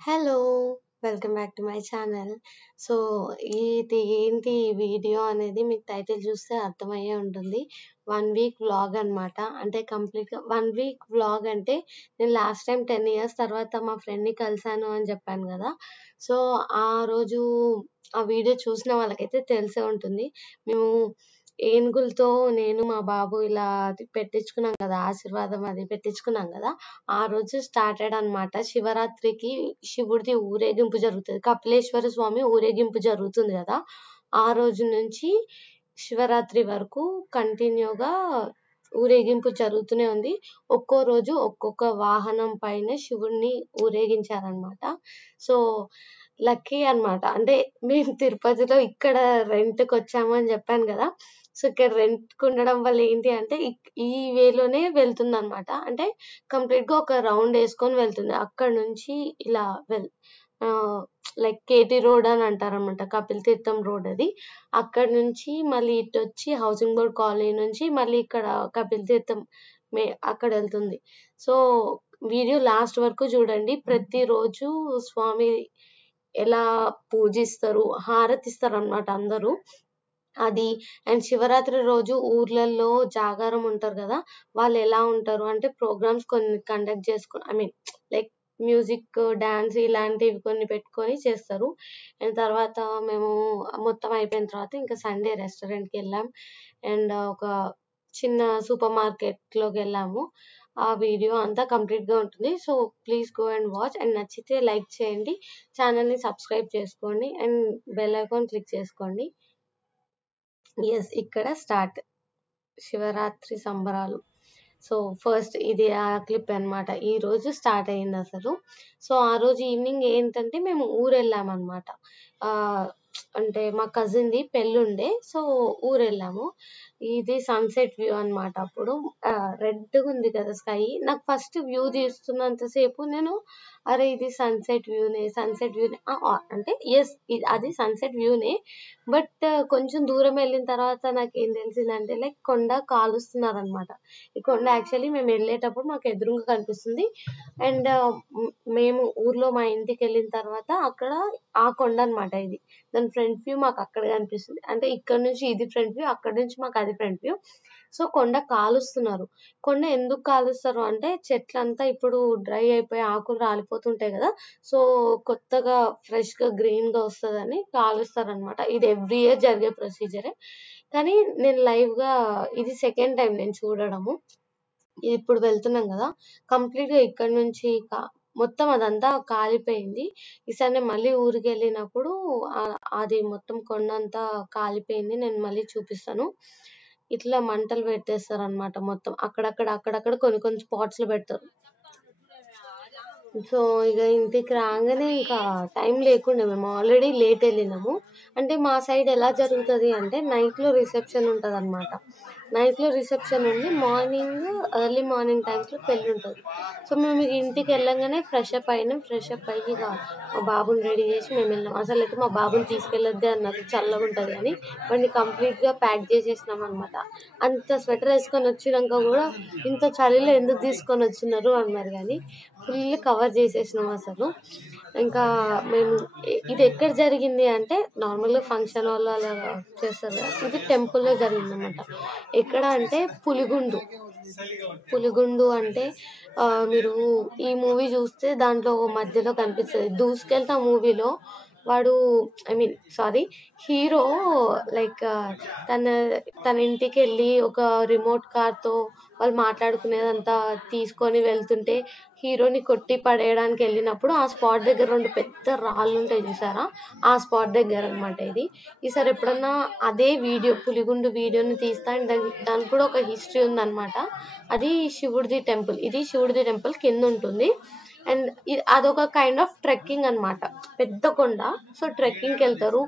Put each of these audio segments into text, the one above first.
Hello! Welcome back to my channel. So, ఇది ఏంటి ఈ వీడియో అనేది మీకు టైటిల్ చూస్తే అర్థమయ్యే ఉంటుంది. 1 వీక్ వ్లాగ్ అనమాట. అంటే కంప్లీట్‌గా 1 వీక్ వ్లాగ్ అంటే నేను లాస్ట్ టైమ్ 10 ఇయర్స్ తర్వాత మా ఫ్రెండ్‌ని కలిసాను అని చెప్పాను గదా! సో, ఆ రోజు ఆ వీడియో చూసిన వాళ్ళకైతే తెలిసే ఉంటుంది. మేము ఏనుగులతో నేను, మా బాబు ఇలా అది పెట్టించుకున్నాం గదా! ఆశీర్వాదం అది పెట్టించుకున్నాం గదా! ఆ రోజు స్టార్టెడ్ అనమాట. శివరాత్రికి శివుడిది ఊరేగింపు జరుగుతది. కపిలేశ్వర స్వామి ఊరేగింపు జరుగుతుంది గదా! ఆ రోజు నుంచి శివరాత్రి వరకు కంటిన్యూగా ఊరేగింపు జరుగుతూనే ఉంది. ఒక్కో రోజు ఒక్కొక్క వాహనం పైన శివుడిని ఊరేగించారనమాట. సో, లక్కీ అనమాట. అంటే మేము తిరుపతిలో ఇక్కడ రెంట్‌కొచ్చాము అని జెప్పాను గదా! సో, ఇక్కడ రెంట్‌కుండడం వల్ల ఏంటి అంటే ఈ వేలోనే వెళ్తుందనమాట. అంటే కంప్లీట్‌గా ఒక రౌండేసుకొని వెళ్తుంది. అక్కడి నుంచి ఇలా ఆహ్, లైక్ కేటీ రోడ్ అని అంటారనమాట. కపిల్ తీర్థం రోడ్ అది. అక్కడి నుంచి మళ్ళీ ఇటొచ్చి హౌసింగ్ బోర్డ్ కాలనీ నుంచి మళ్ళీ ఇక్కడ కపిల్ తీర్థం అక్కడెళ్తుంది. సో, వీడియో లాస్ట్ వరకు చూడండి. ప్రతిరోజు స్వామి ఎలా పూజిస్తారు, హారతిస్తారనమాట అందరూ. అది అండ్ శివరాత్రి రోజు ఊర్లల్లో జాగారం ఉంటారు గదా! వాళ్ళెలా ఉంటారు అంటే ప్రోగ్రామ్స్ కొన్ని conduct I mean like music, dance ఇలాంటివి కొన్ని పెట్టుకొని చేస్తారు. అండ్ తర్వాత మేము మొత్తం అయిపోయిన తర్వాత ఇంకా సండే రెస్టారెంట్‌కెళ్ళాం. అండ్ ఒక చిన్న సూపర్ మార్కెట్‌లోకెళ్ళాము. ఆ వీడియో అంతా కంప్లీట్‌గా ఉంటుంది. So, please go and watch and నచ్చితే లైక్ చేయండి. ఛానెల్‌ని సబ్స్క్రైబ్ చేసుకోండి అండ్ బెల్ ఐకాన్ క్లిక్ చేసుకోండి. యెస్. ఇక్కడ స్టార్ట్. శివరాత్రి సంబరాలు. సో, ఫస్ట్ ఇది ఆ క్లిప్ అన్నమాట. ఈరోజు స్టార్ట్ అయిందసలు. సో, ఆ రోజు ఈవినింగ్ ఏంటంటే మేము ఊరెళ్ళామన్నమాట. ఆహ్, అంటే మా కజిన్‌ది పెళ్ళుండే. సో, ఊరెళ్ళాము. ఇది సన్‌సెట్ వ్యూ అన్నమాట అప్పుడు. రెడ్‌గుంది కదా స్కై. నాకు ఫస్ట్ వ్యూ తీస్తున్నంత సేపు నేను అరే! ఇది సన్‌సెట్ వ్యూనే అంటే యెస్. అది సన్‌సెట్ వ్యూనే. బట్ కొంచెం దూరం వెళ్ళిన తర్వాత నాకేం తెలిసిందంటే లైక్ కొండ కాలుస్తున్నారనమాట. ఈ కొండ యాక్చువల్లీ మేమెళ్ళేటప్పుడు మాకు ఎదురుంగా కనిపిస్తుంది. అండ్ మేము ఊర్లో మా ఇంటికెళ్ళిన తర్వాత అక్కడ ఆ కొండనమాట ఇది. దాని ఫ్రంట్ వ్యూ మాకక్కడ కనిపిస్తుంది. అంటే ఇక్కడ నుంచి ఇది ఫ్రంట్ వ్యూ, అక్కడి నుంచి మాకది ఫ్రంట్ వ్యూ. సో, కొండ కాలుస్తున్నారు. కొండ ఎందుకు కాలుస్తారు అంటే చెట్లంతా ఇప్పుడు డ్రై అయిపోయి ఆకులు రాలిపోతుంటాయి గదా! సో, కొత్తగా ఫ్రెష్‌గా గ్రీన్‌గా వస్తదని కాలుస్తారనమాట. ఇది ఎవ్రీ ఇయర్ జరిగే ప్రొసీజరే. కానీ నేను లైవ్‌గా ఇది సెకండ్ టైమ్ నేను చూడడము. ఇప్పుడు వెళ్తున్నాం గదా! కంప్లీట్‌గా ఇక్కడి నుంచి మొత్తం అదంతా కాలిపోయింది. ఈసారి నేను మళ్ళీ ఊరికెళ్ళినప్పుడు అది మొత్తం కొండంతా కాలిపోయింది. నేను మళ్ళీ చూపిస్తాను. ఇట్లా మంటలు పెట్టేస్తారనమాట మొత్తం. అక్కడక్కడ కొన్ని కొన్ని స్పాట్స్‌లో పెడతారు. సో, ఇగ ఇంటికి రాంగానే ఇంకా టైం లేకుండే. మేము ఆల్రెడీ లేట్ ఎళ్ళినాము. అంటే మా సైడ్ ఎలా జరుగుతది అంటే నైట్‌లో రిసెప్షన్ ఉంటదనమాట. నైట్‌లో రిసెప్షన్ ఉండి ఎర్లీ మార్నింగ్ టైమ్స్‌లో పెళ్లుంటది. సో, మేము ఇంటికెళ్ళంగానే ఫ్రెష్ అప్ అయినాం. ఫ్రెష్ అప్ అయ్యి ఇగ మా బాబుని రెడీ చేసి మేమెళ్ళాం. అసలైతే మా బాబుని తీసుకెళ్ళొద్దే అన్నారు చల్లగుంటది అని. వాడిని కంప్లీట్‌గా ప్యాక్ చేసేసినామనమాట. అంత స్వెటర్ ఏసుకొని వచ్చినంక గూడా ఇంత చలిలో ఎందుకు తీసుకొనొచ్చినరు అన్నారు గానీ ఫుల్ కవర్ చేసేసినాం అసలు. ఇంకా మేము ఇదెక్కడ జరిగింది అంటే నార్మల్‌గా ఫంక్షన్ హాల్‌లో అలా చేస్తారు కదా! ఇది టెంపుల్‌లో జరిగిందనమాట. ఎక్కడ అంటే పులిగుండు. పులిగుండు అంటే మీరు ఈ మూవీ చూస్తే దాంట్లో మధ్యలో కనిపిస్తది. 'దూసుకెళ్తా' మూవీలో వాడు సారీ హీరో లైక్ తన తన ఇంటికెళ్ళి ఒక రిమోట్ కార్‌తో వాళ్ళు మాట్లాడుకునేదంతా తీసుకొని వెళ్తుంటే హీరోని కొట్టి పడేయడానికెళ్ళినప్పుడు ఆ స్పాట్ దగ్గర 2 పెద్ద రాళ్ళుంటాయి చూసారా? ఆ స్పాట్ దగ్గరనమాట ఇది. ఈసారి ఎప్పుడన్నా అదే వీడియో పులిగుండు వీడియోని తీస్తా అండ్ దానికి కూడా ఒక హిస్టరీ ఉందనమాట. అది శివుడిది టెంపుల్. ఇది శివుడిది టెంపుల్ కిందుంటుంది. అండ్ అదొక కైండ్ ఆఫ్ ట్రెక్కింగ్ అనమాట. పెద్ద కొండ. సో, ట్రెక్కింగ్‌కెళ్తారు.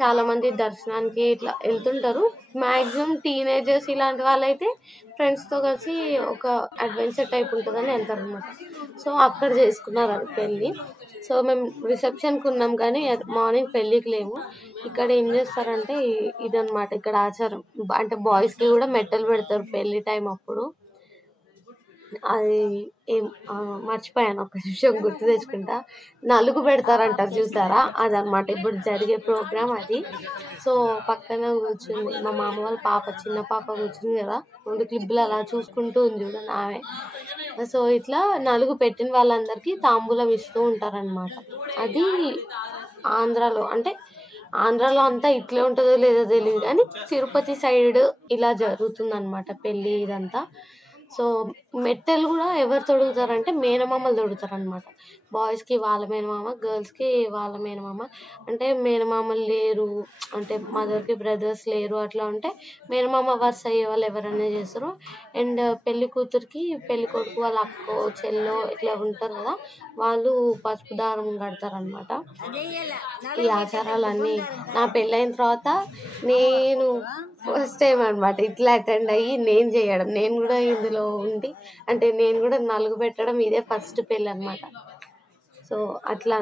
చాలా మంది దర్శనానికి ఇట్లా ఎళ్తుంటారు. మాక్సిమం టీనేజర్స్ ఇలాంటి వాళ్ళైతే ఫ్రెండ్స్‌తో కలిసి ఒక అడ్వెంచర్ టైప్ ఉంటదని ఎళ్తారనమాట. సో, అక్కడ చేసుకున్నారు అది పెళ్లి. సో, మేము రిసెప్షన్‌కున్నాం కానీ మార్నింగ్ పెళ్ళికి లేము. ఇక్కడ ఏం చేస్తారంటే ఇదనమాట ఇక్కడ ఆచారం. అంటే బాయ్స్‌కి కూడా మెట్టలు పెడతారు పెళ్లి టైమ్ అప్పుడు. అది ఏం మర్చిపోయాను, ఒక్క నిమిషం గుర్తు తెచ్చుకుంటా. నలుగు పెడతారంటారు చూసారా, అదనమాట ఇప్పుడు జరిగే ప్రోగ్రామ్ అది. సో పక్కన కూర్చుంది మా మామ వాళ్ళ పాప, చిన్న పాప కూర్చుంది కదా, 2 క్లిప్పులు అలా చూసుకుంటూ ఉంది చూడండి ఆమె. సో ఇట్లా నలుగు పెట్టిన వాళ్ళందరికీ తాంబూలం ఇస్తూ ఉంటారనమాట. అది ఆంధ్రాలో, అంటే ఆంధ్రాలో అంతా ఇట్లే ఉంటుందో లేదో తెలియదు కానీ తిరుపతి సైడ్ ఇలా జరుగుతుందన్నమాట పెళ్ళి ఇదంతా. సో మెట్టెలు కూడా ఎవరు తొడుగుతారంటే మేనమామలు తొడుగుతారనమాట. బాయ్స్కి వాళ్ళ మేనమామ, గర్ల్స్కి వాళ్ళ మేనమామ. అంటే మేనమామలు లేరు, అంటే మదర్కి బ్రదర్స్ లేరు అట్లా ఉంటే మేనమామ వరుస అయ్యే వాళ్ళు ఎవరైనా చేస్తారు. అండ్ పెళ్లి కూతురికి పెళ్లి కొడుకు వాళ్ళ అక్కో చెల్లో ఇట్లా ఉంటారు కదా, వాళ్ళు పసుపు దారం కడతారనమాట. ఈ ఆచారాలన్నీ నా పెళ్ళైన తర్వాత నేను ఫస్ట్ టైం అనమాట ఇట్లా అటెండ్ అయ్యి నేను చేయడం, నేను కూడా ఇందులో ఉండి, అంటే నేను కూడా నలుగు పెట్టడం ఇదే ఫస్ట్ పెళ్ళి అనమాట. సో అట్లా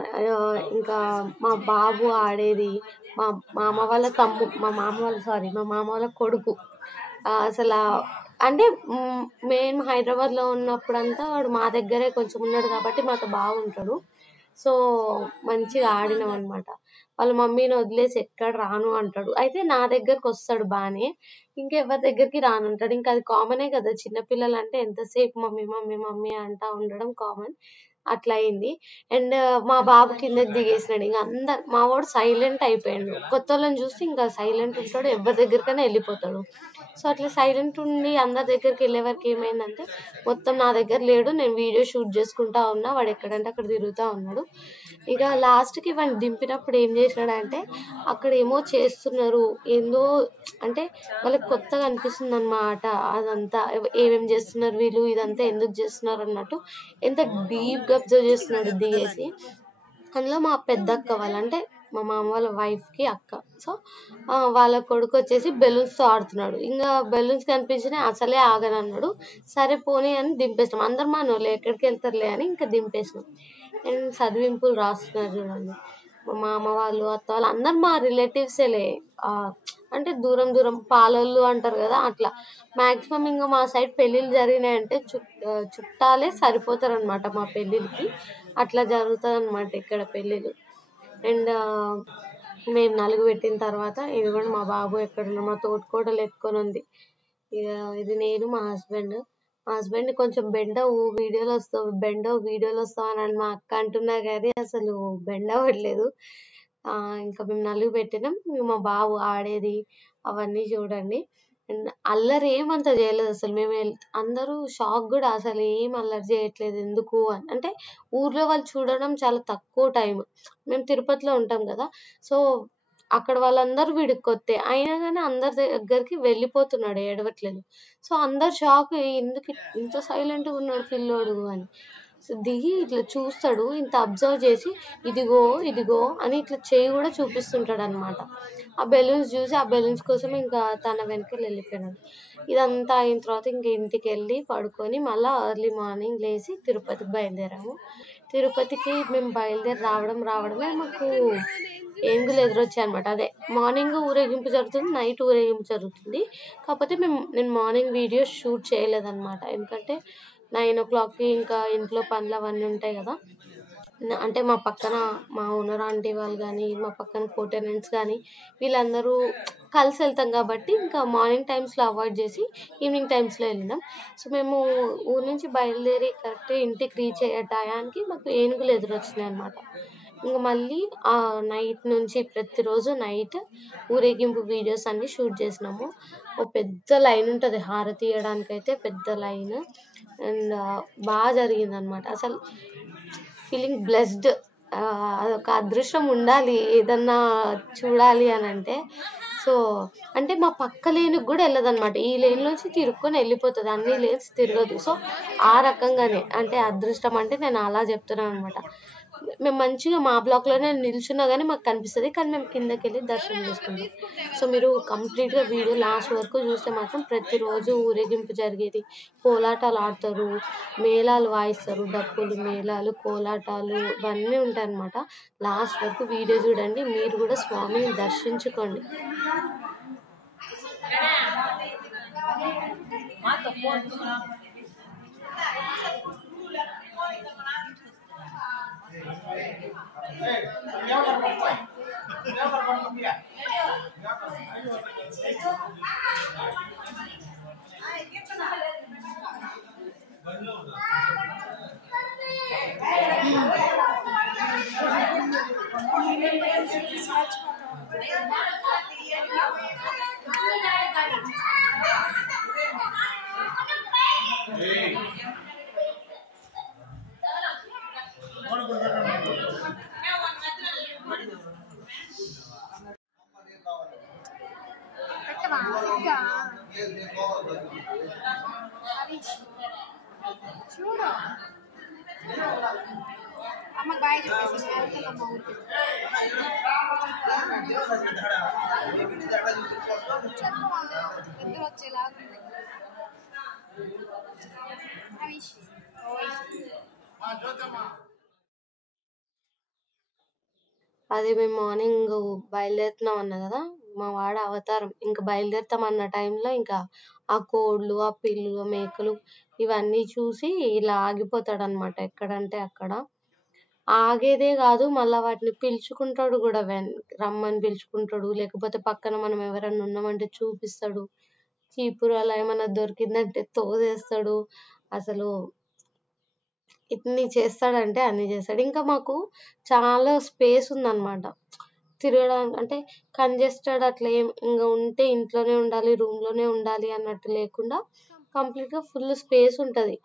ఇంకా మా బాబు ఆడేది, మా మామ వాళ్ళ మా మామ వాళ్ళ కొడుకు అసలు అంటే మేము హైదరాబాద్లో ఉన్నప్పుడంతా వాడు మా దగ్గరే కొంచెం ఉన్నాడు కాబట్టి మాతో బాగుంటాడు. సో మంచిగా ఆడినాం అనమాట. వాళ్ళ మమ్మీని వదిలేసి ఎక్కడ రాను అంటాడు, అయితే నా దగ్గరకు వస్తాడు బానే, ఇంకెవరి దగ్గరికి రాను అంటాడు. ఇంకా అది కామనే కదా, చిన్నపిల్లలు అంటే ఎంతసేపు మమ్మీ మమ్మీ మమ్మీ అంటా ఉండడం కామన్. అట్లా అయింది. అండ్ మా బాబు కిందకి దిగేసినాడు, ఇంకా అందరు మా వాడు సైలెంట్ అయిపోయాడు. కొత్త వాళ్ళని చూస్తే ఇంకా సైలెంట్ ఉంటాడు, ఎవరి దగ్గరికైనా వెళ్ళిపోతాడు. సో అట్లా సైలెంట్ ఉండి అందరి దగ్గరికి వెళ్ళే వరకు ఏమైందంటే మొత్తం నా దగ్గర లేడు, నేను వీడియో షూట్ చేసుకుంటా ఉన్నా, వాడు ఎక్కడంటే అక్కడ తిరుగుతూ ఉన్నాడు. ఇక లాస్ట్కి వాడిని దింపినప్పుడు ఏం చేసినాడంటే అక్కడ ఏమో చేస్తున్నారు ఏందో, అంటే వాళ్ళకి కొత్తగా అనిపిస్తుంది అనమాట అదంతా, ఏమేమి చేస్తున్నారు వీళ్ళు, ఇదంతా ఎందుకు చేస్తున్నారు అన్నట్టు ఎంత డీప్గా అబ్జర్వ్ చేస్తున్నాడు దిగేసి. అందులో మా పెద్దక్క వాళ్ళు, అంటే మా మామ వాళ్ళ వైఫ్కి అక్క. సో వాళ్ళ కొడుకు వచ్చేసి బెలూన్స్తో ఆడుతున్నాడు, ఇంకా బెలూన్స్ కనిపించినా అసలే ఆగనన్నాడు. సరే పోనీ అని దింపేసినాం, అందరు మనోళ్ళు ఎక్కడికి వెళ్తారులే అని ఇంకా దింపేసినాం. అండ్ చదివింపులు రాస్తున్నారు చూడండి, మా మామ వాళ్ళు అత్త వాళ్ళు అందరు మా రిలేటివ్సేలే. అంటే దూరం దూరం పాలోళ్ళు అంటారు కదా అట్లా. మాక్సిమం ఇంకా మా సైడ్ పెళ్ళిళ్ళు జరిగినాయంటే చుట్టాలే సరిపోతారనమాట మా పెళ్ళిళ్ళకి. అట్లా జరుగుతుంది అనమాట ఇక్కడ పెళ్ళిళ్ళు. అండ్ మేము నలుగు పెట్టిన తర్వాత ఇదిగోండి మా బాబు ఎక్కడున్నా, మా తోటికోడలు ఎత్తుకొని ఉంది. ఇక ఇది నేను మా హస్బెండ్ కొంచెం వీడియోలు వస్తావు అని మా అక్క అంటున్నా కానీ అసలు బెండ్ అవ్వట్లేదు. ఇంకా మేము నలుగు పెట్టినాం, మా బాబు ఆడేది అవన్నీ చూడండి. అండ్ అల్లరి ఏమంత చేయలేదు అసలు, మేము అందరూ షాక్ కూడా, అసలు ఏం అల్లరి చేయట్లేదు ఎందుకు అని. అంటే ఊర్లో వాళ్ళు చూడడం చాలా తక్కువ టైం, మేము తిరుపతిలో ఉంటాం కదా. సో అక్కడ వాళ్ళందరూ వీడికి కొత్తే, అయినా కానీ అందరి దగ్గరికి వెళ్ళిపోతున్నాడు, ఏడవట్లేదు. సో అందరు షాక్, ఎందుకు ఇంత సైలెంట్గా ఉన్నాడు పిల్లోడు అని. సో దిగి ఇట్లా చూస్తాడు, ఇంత అబ్జర్వ్ చేసి ఇదిగో ఇదిగో అని ఇట్లా చేయి కూడా చూపిస్తుంటాడు అనమాట. ఆ బెలూన్స్ చూసి ఆ బెలూన్స్ కోసం ఇంకా తన వెనకాల వెళ్ళిపోయినాడు. ఇదంతా అయిన తర్వాత ఇంక ఇంటికి వెళ్ళి పడుకొని మళ్ళీ ఎర్లీ మార్నింగ్ లేచి తిరుపతికి బయలుదేరాము. తిరుపతికి మేము బయలుదేరి రావడమే మాకు ఏనుగులు ఎదురొచ్చాయి అనమాట. అదే మార్నింగ్ ఊరేగింపు జరుగుతుంది, నైట్ ఊరేగింపు జరుగుతుంది. కాకపోతే నేను మార్నింగ్ వీడియో షూట్ చేయలేదన్నమాట, ఎందుకంటే 9 o'clockకి ఇంకా ఇంట్లో పనులు అవన్నీ ఉంటాయి కదా. అంటే మా పక్కన మా ఓనర్ ఆంటీ వాళ్ళు కానీ, మా పక్కన కోటెనెంట్స్ కానీ వీళ్ళందరూ కలిసి వెళ్తాం కాబట్టి ఇంకా మార్నింగ్ టైమ్స్లో అవాయిడ్ చేసి ఈవినింగ్ టైమ్స్లో వెళ్ళినాం. సో మేము ఊరు నుంచి బయలుదేరి కరెక్ట్ ఇంటికి రీచ్ అయ్యే టయానికి మాకు ఏనుగులు ఎదురొచ్చినాయి అనమాట. ఇంకా మళ్ళీ ఆ నైట్ నుంచి ప్రతిరోజు నైట్ ఊరేగింపు వీడియోస్ అన్ని షూట్ చేసినాము. ఒక పెద్ద లైన్ ఉంటుంది హారతి ఇవ్వడానికి, అయితే పెద్ద లైన్. అండ్ బాగా జరిగింది అనమాట. అసలు ఫీలింగ్ బ్లెస్డ్, అదొక అదృష్టం ఉండాలి ఏదన్నా చూడాలి అని అంటే. సో అంటే మా పక్క లేన్కి కూడా వెళ్ళదన్నమాట, ఈ లేన్ నుంచి తిరుక్కొని వెళ్ళిపోతుంది, అన్ని లేన్స్ తిరగదు. సో ఆ రకంగానే అంటే అదృష్టం అంటే నేను అలా చెప్తున్నాను అనమాట. మేము మంచిగా మా బ్లాక్లోనే నిల్చున్నా కానీ మాకు కనిపిస్తుంది, కానీ మేము కిందకి వెళ్ళి దర్శనం చేసుకుంటాం. సో మీరు కంప్లీట్గా వీడియో లాస్ట్ వరకు చూస్తే మాత్రం ప్రతిరోజు ఊరేగింపు జరిగేది, కోలాటాలు ఆడతారు, మేళాలు వాయిస్తారు, డప్పులు మేళాలు కోలాటాలు ఇవన్నీ ఉంటాయి అన్నమాట. లాస్ట్ వరకు వీడియో చూడండి, మీరు కూడా స్వామిని దర్శించుకోండి. చూడు అమ్మకి బాయ్ చెప్పేసి వెళ్తానమ్మ ఊరికి చెప్పమ్మా ఇద్దరు వచ్చేలాగా హరీష్ అది మేము మార్నింగ్ బయలుదేరుతున్నాం అన్నా కదా, మా వాడ అవతారం. ఇంకా బయలుదేరుతాం అన్న టైంలో ఇంకా ఆ కోళ్ళు, ఆ పిల్లులు, మేకలు ఇవన్నీ చూసి ఇలా ఆగిపోతాడనమాట ఎక్కడంటే అక్కడ. ఆగేదే కాదు, మళ్ళా వాటిని పిలుచుకుంటాడు కూడా, రమ్మని పిలుచుకుంటాడు. లేకపోతే పక్కన మనం ఎవరన్నా ఉన్నామంటే చూపిస్తాడు. చీపురు అలా ఏమన్నా దొరికిందంటే తోసేస్తాడు. అసలు ఇన్ని చేస్తాడంటే అన్ని చేస్తాడు. ఇంకా మాకు చాలా స్పేస్ ఉందన్నమాట తిరగడానికి. అంటే కంజెస్టెడ్ అట్లా ఏం ఇంకా ఉంటే ఇంట్లోనే ఉండాలి, రూమ్లోనే ఉండాలి అన్నట్టు లేకుండా కంప్లీట్గా ఫుల్ స్పేస్ ఉంటుంది.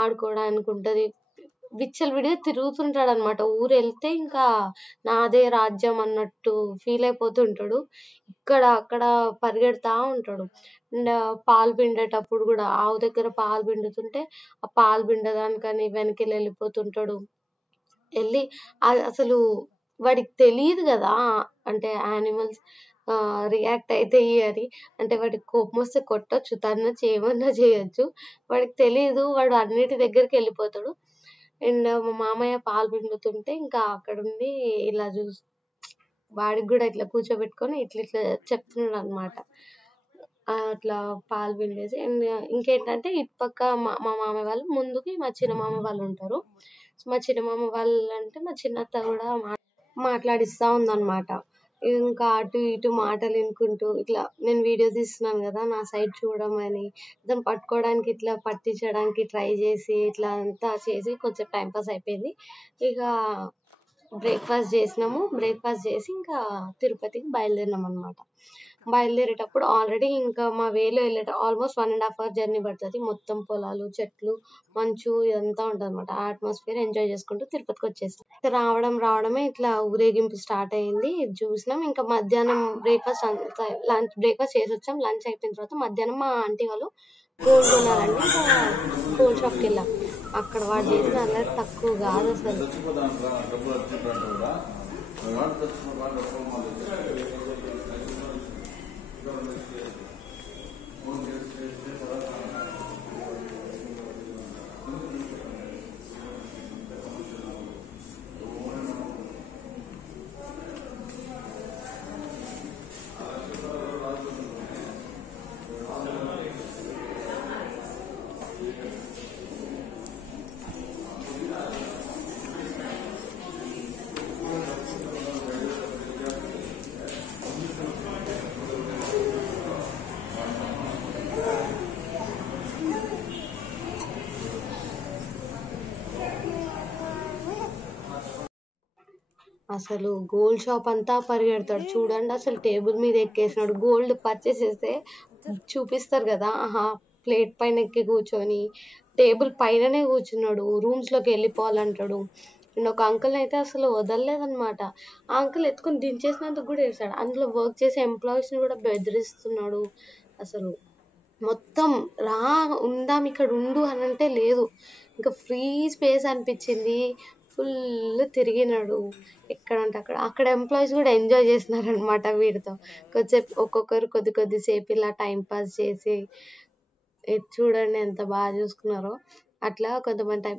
ఆడుకోవడానికి ఉంటుంది. విచ్చలవిడిగా తిరుగుతుంటాడు అనమాట. ఊరు వెళ్తే ఇంకా నాదే రాజ్యం అన్నట్టు ఫీల్ అయిపోతుంటాడు. ఇక్కడ అక్కడ పరిగెడతా ఉంటాడు. అండ్ పాలు పిండేటప్పుడు కూడా ఆవు దగ్గర పాలు పిండుతుంటే ఆ పాలు పిండడానికని వెనకెళ్ళి వెళ్ళిపోతుంటాడు. వెళ్ళి అసలు వాడికి తెలియదు కదా, అంటే యానిమల్స్ రియాక్ట్ అయితాయి అని. అంటే వాడికి కోపం వస్తే కొట్టొచ్చు, తనొచ్చు, ఏమన్నా చేయొచ్చు. వాడికి తెలియదు, వాడు అన్నిటి దగ్గరికి వెళ్ళిపోతాడు. అండ్ మా మామయ్య పాలు పిండుతుంటే ఇంకా అక్కడుండి ఇలా వాడికి కూడా ఇట్లా కూర్చోబెట్టుకొని ఇట్లా ఇట్లా చెప్తున్నాడు అనమాట. అట్లా పాలు పిండేసి. అండ్ ఇంకేంటంటే ఇటుపక్క మా మామయ్య వాళ్ళు, ముందుకి మా చిన్నమామ వాళ్ళు ఉంటారు. మా చిన్నమామ వాళ్ళు అంటే మా చిన్నత్త కూడా మాట్లాడిస్తా ఉందన్నమాట. ఇంకా అటు ఇటు మాటలు వినుకుంటూ ఇట్లా నేను వీడియో తీస్తున్నాను కదా, నా సైడ్ చూడమని దాన్ని పట్టుకోవడానికి ఇట్లా పట్టించడానికి ట్రై చేసి ఇట్లా అంతా చేసి కొంచెం టైంపాస్ అయిపోయింది. ఇక బ్రేక్ఫాస్ట్ చేసినాము. బ్రేక్ఫాస్ట్ చేసి ఇంకా తిరుపతికి బయలుదేరినాం అనమాట. బయలుదేరేటప్పుడు ఆల్రెడీ ఇంకా మా వేలో ఆల్మోస్ట్ 1.5 hour జర్నీ పడుతుంది. మొత్తం పొలాలు, చెట్లు, మంచు ఇదంతా ఉంటుంది అనమాట. ఆ అట్మాస్ఫియర్ ఎంజాయ్ చేసుకుంటూ తిరుపతికి వచ్చేసాం. రావడమే ఇట్లా ఊరేగింపు స్టార్ట్ అయింది. ఇది చూసినాం. ఇంకా మధ్యాహ్నం బ్రేక్ఫాస్ట్ చేసి వచ్చాం. లంచ్ అయిపోయిన తర్వాత మధ్యాహ్నం మా ఆంటీ వాళ్ళు గోల్డ్ కొనాలండి. ఇంకా గోల్డ్ షాప్కి వెళ్ళాం. అక్కడ వాడు చేసిన అల్లరి తక్కువ కాదు అసలు. అసలు గోల్డ్ షాప్ అంతా పరిగెడతాడు. చూడండి అసలు టేబుల్ మీద ఎక్కేసినాడు. గోల్డ్ పర్చేస్ చేస్తే చూపిస్తారు కదా, ఆహా ప్లేట్ పైన ఎక్కి కూర్చొని టేబుల్ పైననే కూర్చున్నాడు. రూమ్స్ లోకి వెళ్ళిపోవాలంటాడు. అండ్ ఒక అంకుల్ అయితే అసలు వదలలేదన్నమాట. ఆ అంకుల్ ఎత్తుకొని దించేసినందుకు కూడా ఏడ్చాడు. అందులో వర్క్ చేసే ఎంప్లాయీస్ ని కూడా బెదిరిస్తున్నాడు. అసలు మొత్తం రా, ఉందాం ఇక్కడ ఉండు అని అంటే లేదు. ఇంకా ఫ్రీ స్పేస్ అనిపించింది. ఫుల్ తిరిగినాడు ఎక్కడంటే అక్కడ ఎంప్లాయీస్ కూడా ఎంజాయ్ చేస్తున్నారనమాట వీడితో. కొద్దిసేపు ఒక్కొక్కరు కొద్దిసేపు ఇలా టైం పాస్ చేసి ఇది చూడండి ఎంత బాగా చూసుకున్నారో. అట్లా కొంతమంది టైం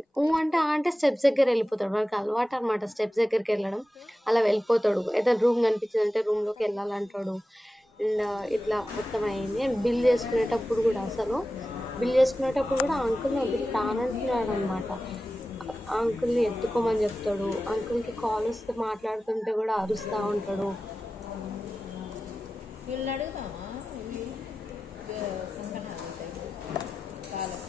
అంటే స్టెప్స్ దగ్గర వెళ్ళిపోతాడు. వాడికి అలవాటు అనమాట స్టెప్స్ దగ్గరికి వెళ్ళడం. అలా వెళ్ళిపోతాడు. ఏదైనా రూమ్ కనిపించిందంటే రూమ్ లోకి వెళ్ళాలంటాడు. అండ్ ఇట్లా మొత్తం అయింది. అండ్ బిల్ చేసుకునేటప్పుడు కూడా అసలు బిల్ చేసుకునేటప్పుడు కూడా అంకుల్ని వదిలి తానంటున్నాడు అనమాట. అంకుల్ని ఎత్తుకోమని చెప్తాడు. అంకుల్కి కాల్ వస్తే మాట్లాడుతుంటే కూడా అరుస్తూ ఉంటాడు. వీళ్ళని అడుగుతామా ఇవి సంకనాలు కాలం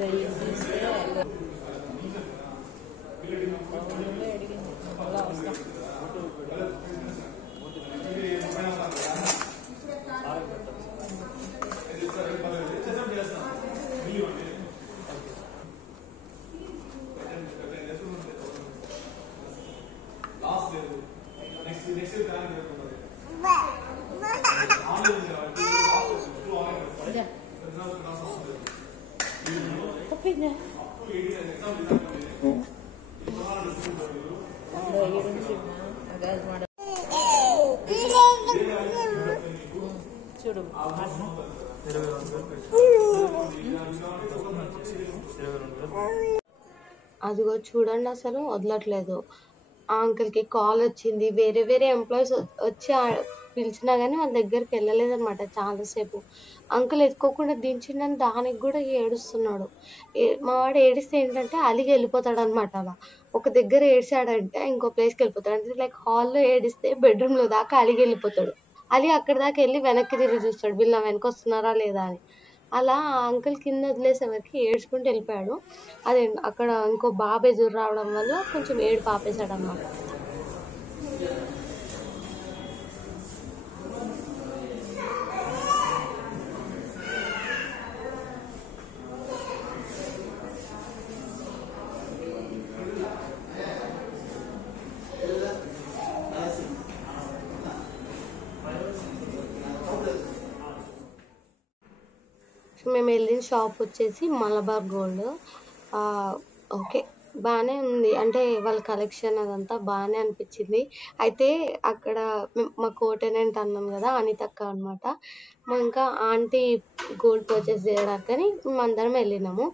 రెడీ చేస్తే అడిగింది అలా వస్తాం. చూడు అదిగో చూడండి, అసలు వదలట్లేదు. ఆ అంకుల్కి కాల్ వచ్చింది, వేరే వేరే ఎంప్లాయీస్ వచ్చి పిలిచినా కానీ వాళ్ళ దగ్గరికి వెళ్ళలేదన్నమాట చాలాసేపు. అంకుల్ ఎత్తుకోకుండా దించిండని దానికి కూడా ఏడుస్తున్నాడు. మా వాడు ఏడిస్తే ఏంటంటే అలిగి వెళ్ళిపోతాడు అనమాట. అలా ఒక దగ్గర ఏడ్చాడంటే ఇంకో ప్లేస్కి వెళ్ళిపోతాడు. అంటే లైక్ హాల్లో ఏడిస్తే బెడ్రూమ్లో దాకా అలిగి వెళ్ళిపోతాడు. అలిగి అక్కడి దాకా వెళ్ళి వెనక్కి తిరిగి చూస్తాడు, వీళ్ళు నా వెనక వస్తున్నారా లేదా అని. అలా ఆ అంకుల్ కింద వదిలేసేవరికి ఏడ్చుకుంటూ వెళ్ళిపోయాడు. అదే అక్కడ ఇంకో బాబు ఎదురు రావడం వల్ల కొంచెం ఏడుపు ఆపేశాడు అన్నమాట. మేము వెళ్ళిన షాప్ వచ్చేసి మలబార్ గోల్డ్. ఓకే, బాగానే ఉంది. అంటే వాళ్ళ కలెక్షన్ అదంతా బాగానే అనిపించింది. అయితే అక్కడ మా కోటెనెంట్ అన్నాం కదా, అనితక్క అనమాట. ఇంకా ఆంటీ గోల్డ్ పర్చేస్ చేయడానికని మేమందరం వెళ్ళినాము.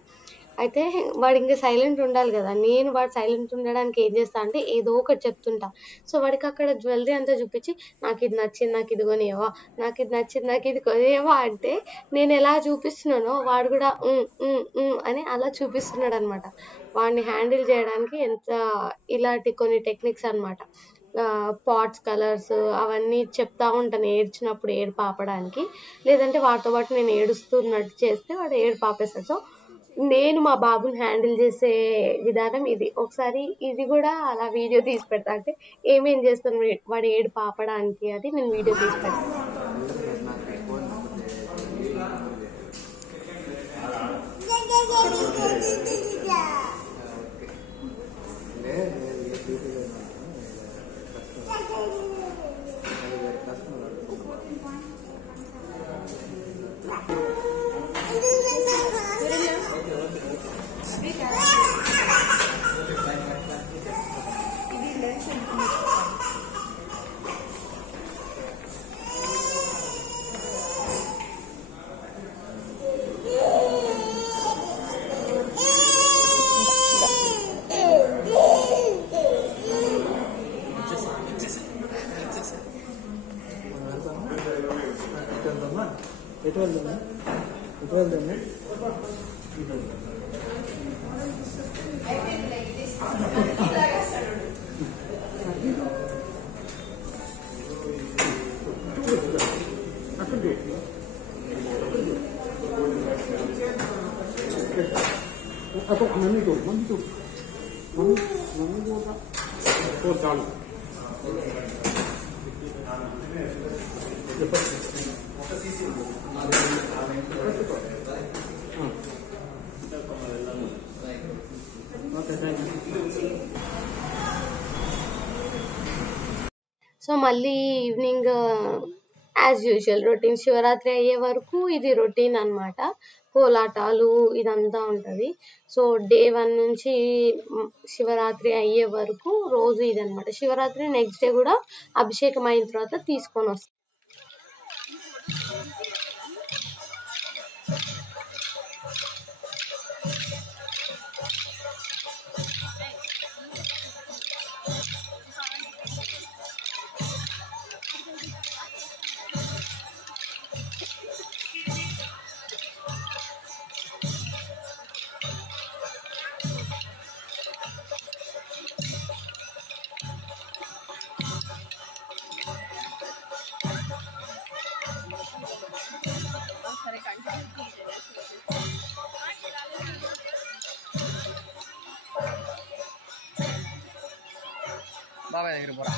అయితే వాడు ఇంకా సైలెంట్ ఉండాలి కదా. నేను వాడు సైలెంట్ ఉండడానికి ఏం చేస్తా అంటే ఏదో ఒకటి చెప్తుంటా. సో వాడికి అక్కడ జ్యువెలరీ అంతా చూపించి నాకు ఇది నచ్చింది, నాకు ఇది కొనియవా, నాకు ఇది నచ్చింది, నాకు ఇది కొనియవా అంటే నేను ఎలా చూపిస్తున్నానో వాడు కూడా అని అలా చూపిస్తున్నాడు అనమాట. వాడిని హ్యాండిల్ చేయడానికి ఎంత ఇలాంటి కొన్ని టెక్నిక్స్ అనమాట. పాట్స్ కలర్స్ అవన్నీ చెప్తా ఉంటాను ఏడ్చినప్పుడు ఏడుపు ఆపడానికి. లేదంటే వాటితో పాటు నేను ఏడుస్తున్నట్టు చేస్తే వాడు ఏడుపు ఆపేస్తాడు. సో నేను మా బాబుని హ్యాండిల్ చేసే విధానం ఇది. ఒకసారి ఇది కూడా అలా వీడియో తీసి పెడతా. అంటే ఏమేం చేస్తాను వాడు ఏడుపు ఆపడానికి అది నేను వీడియో తీసి పెడతాను. సో మళ్ళీ evening as usual routine, Shivaratri అయ్యే వరకు ఇది రొటీన్ అనమాట. కోలాటాలు ఇదంతా ఉంటుంది. సో డే 1 నుంచి శివరాత్రి అయ్యే వరకు రోజు ఇదనమాట. శివరాత్రి నెక్స్ట్ డే కూడా అభిషేకం అయిన తర్వాత తీసుకొని వస్తాం. బాబాయ్ దగ్గర పోరా.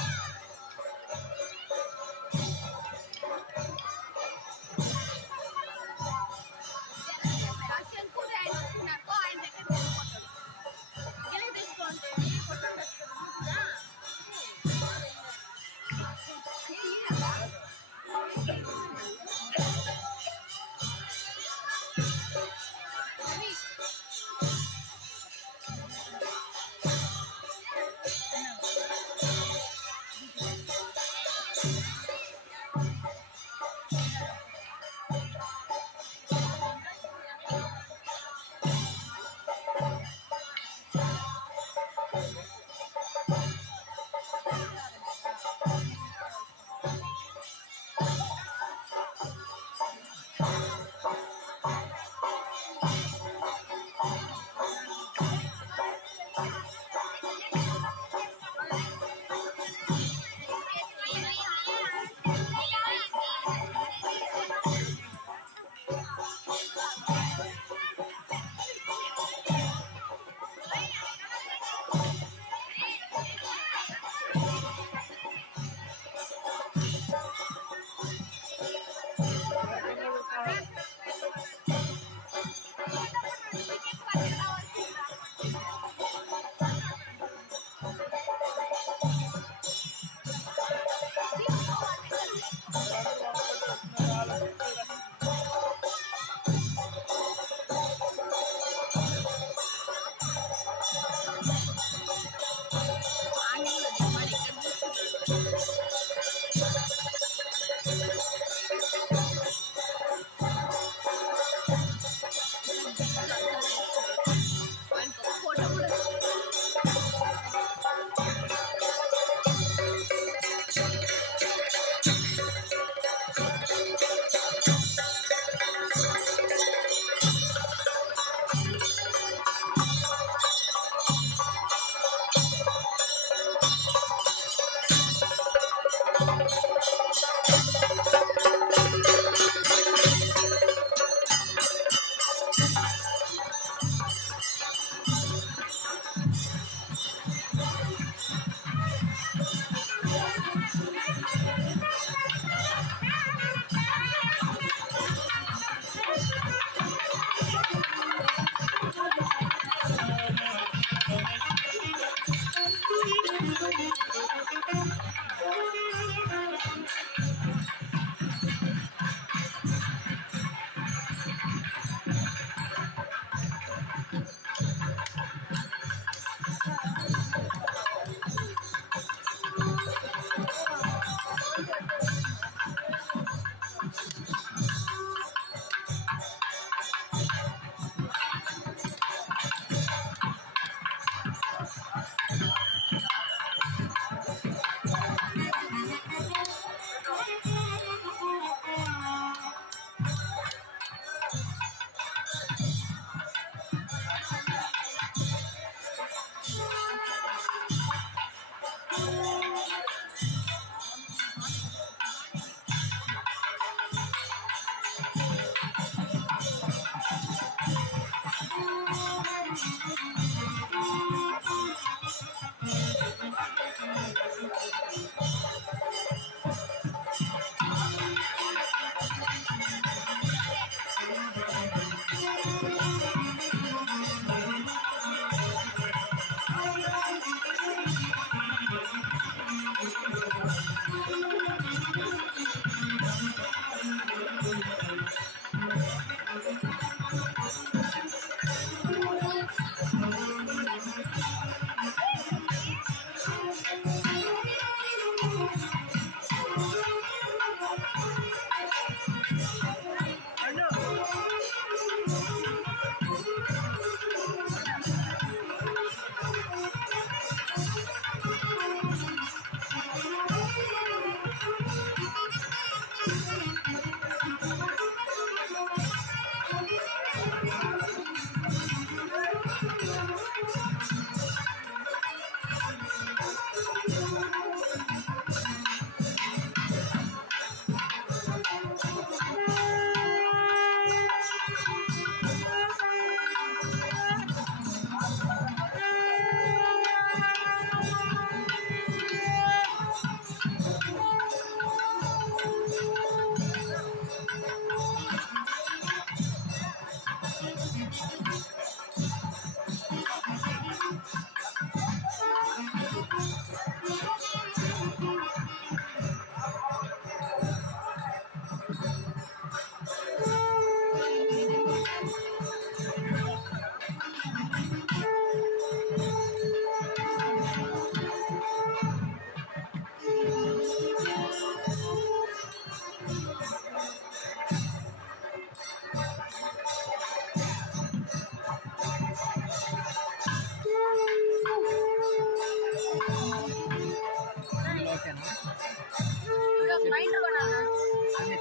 గ్రైండర్ కొనాలి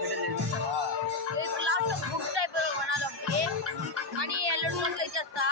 లాస్ట్ బుక్ టైప్ కొనాలంటే కానీ ఎల్లుండి రోజులు ఇచ్చేస్తా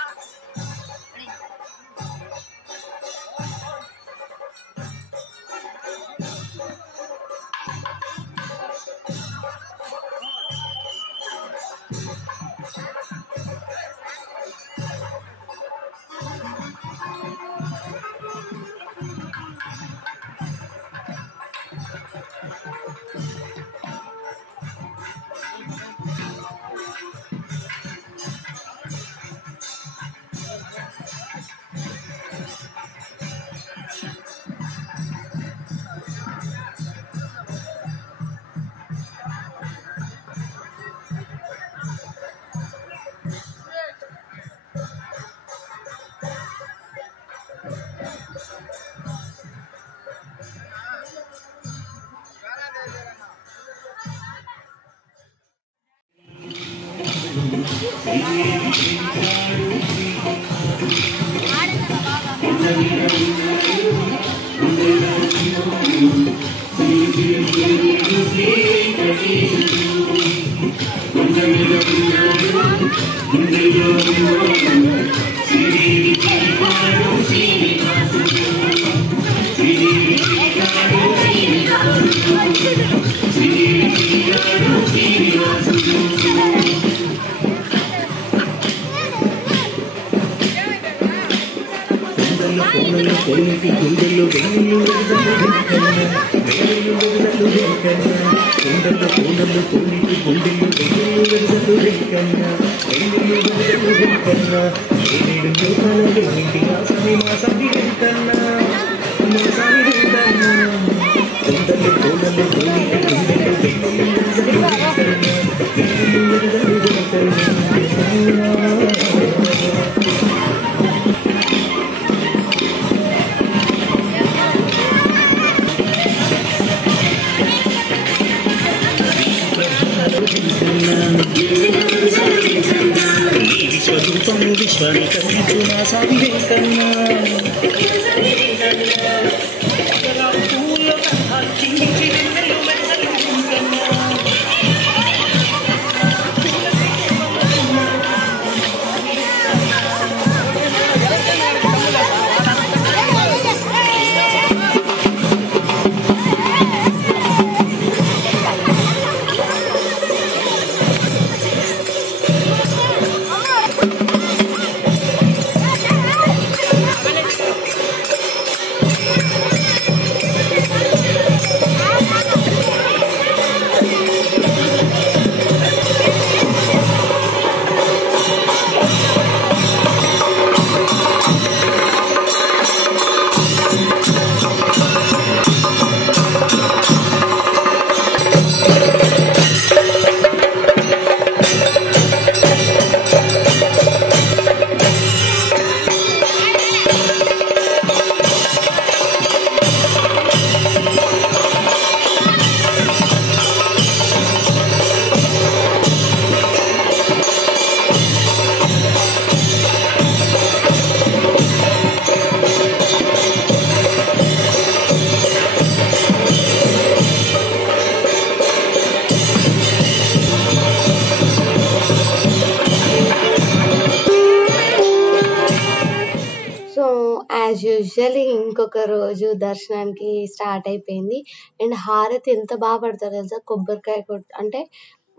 యాజ్ యూజువల్లీ ఇంకొక రోజు దర్శనానికి స్టార్ట్ అయిపోయింది. అండ్ హారతి ఎంత బాగా పడతారు తెలుసా, కొబ్బరికాయ అంటే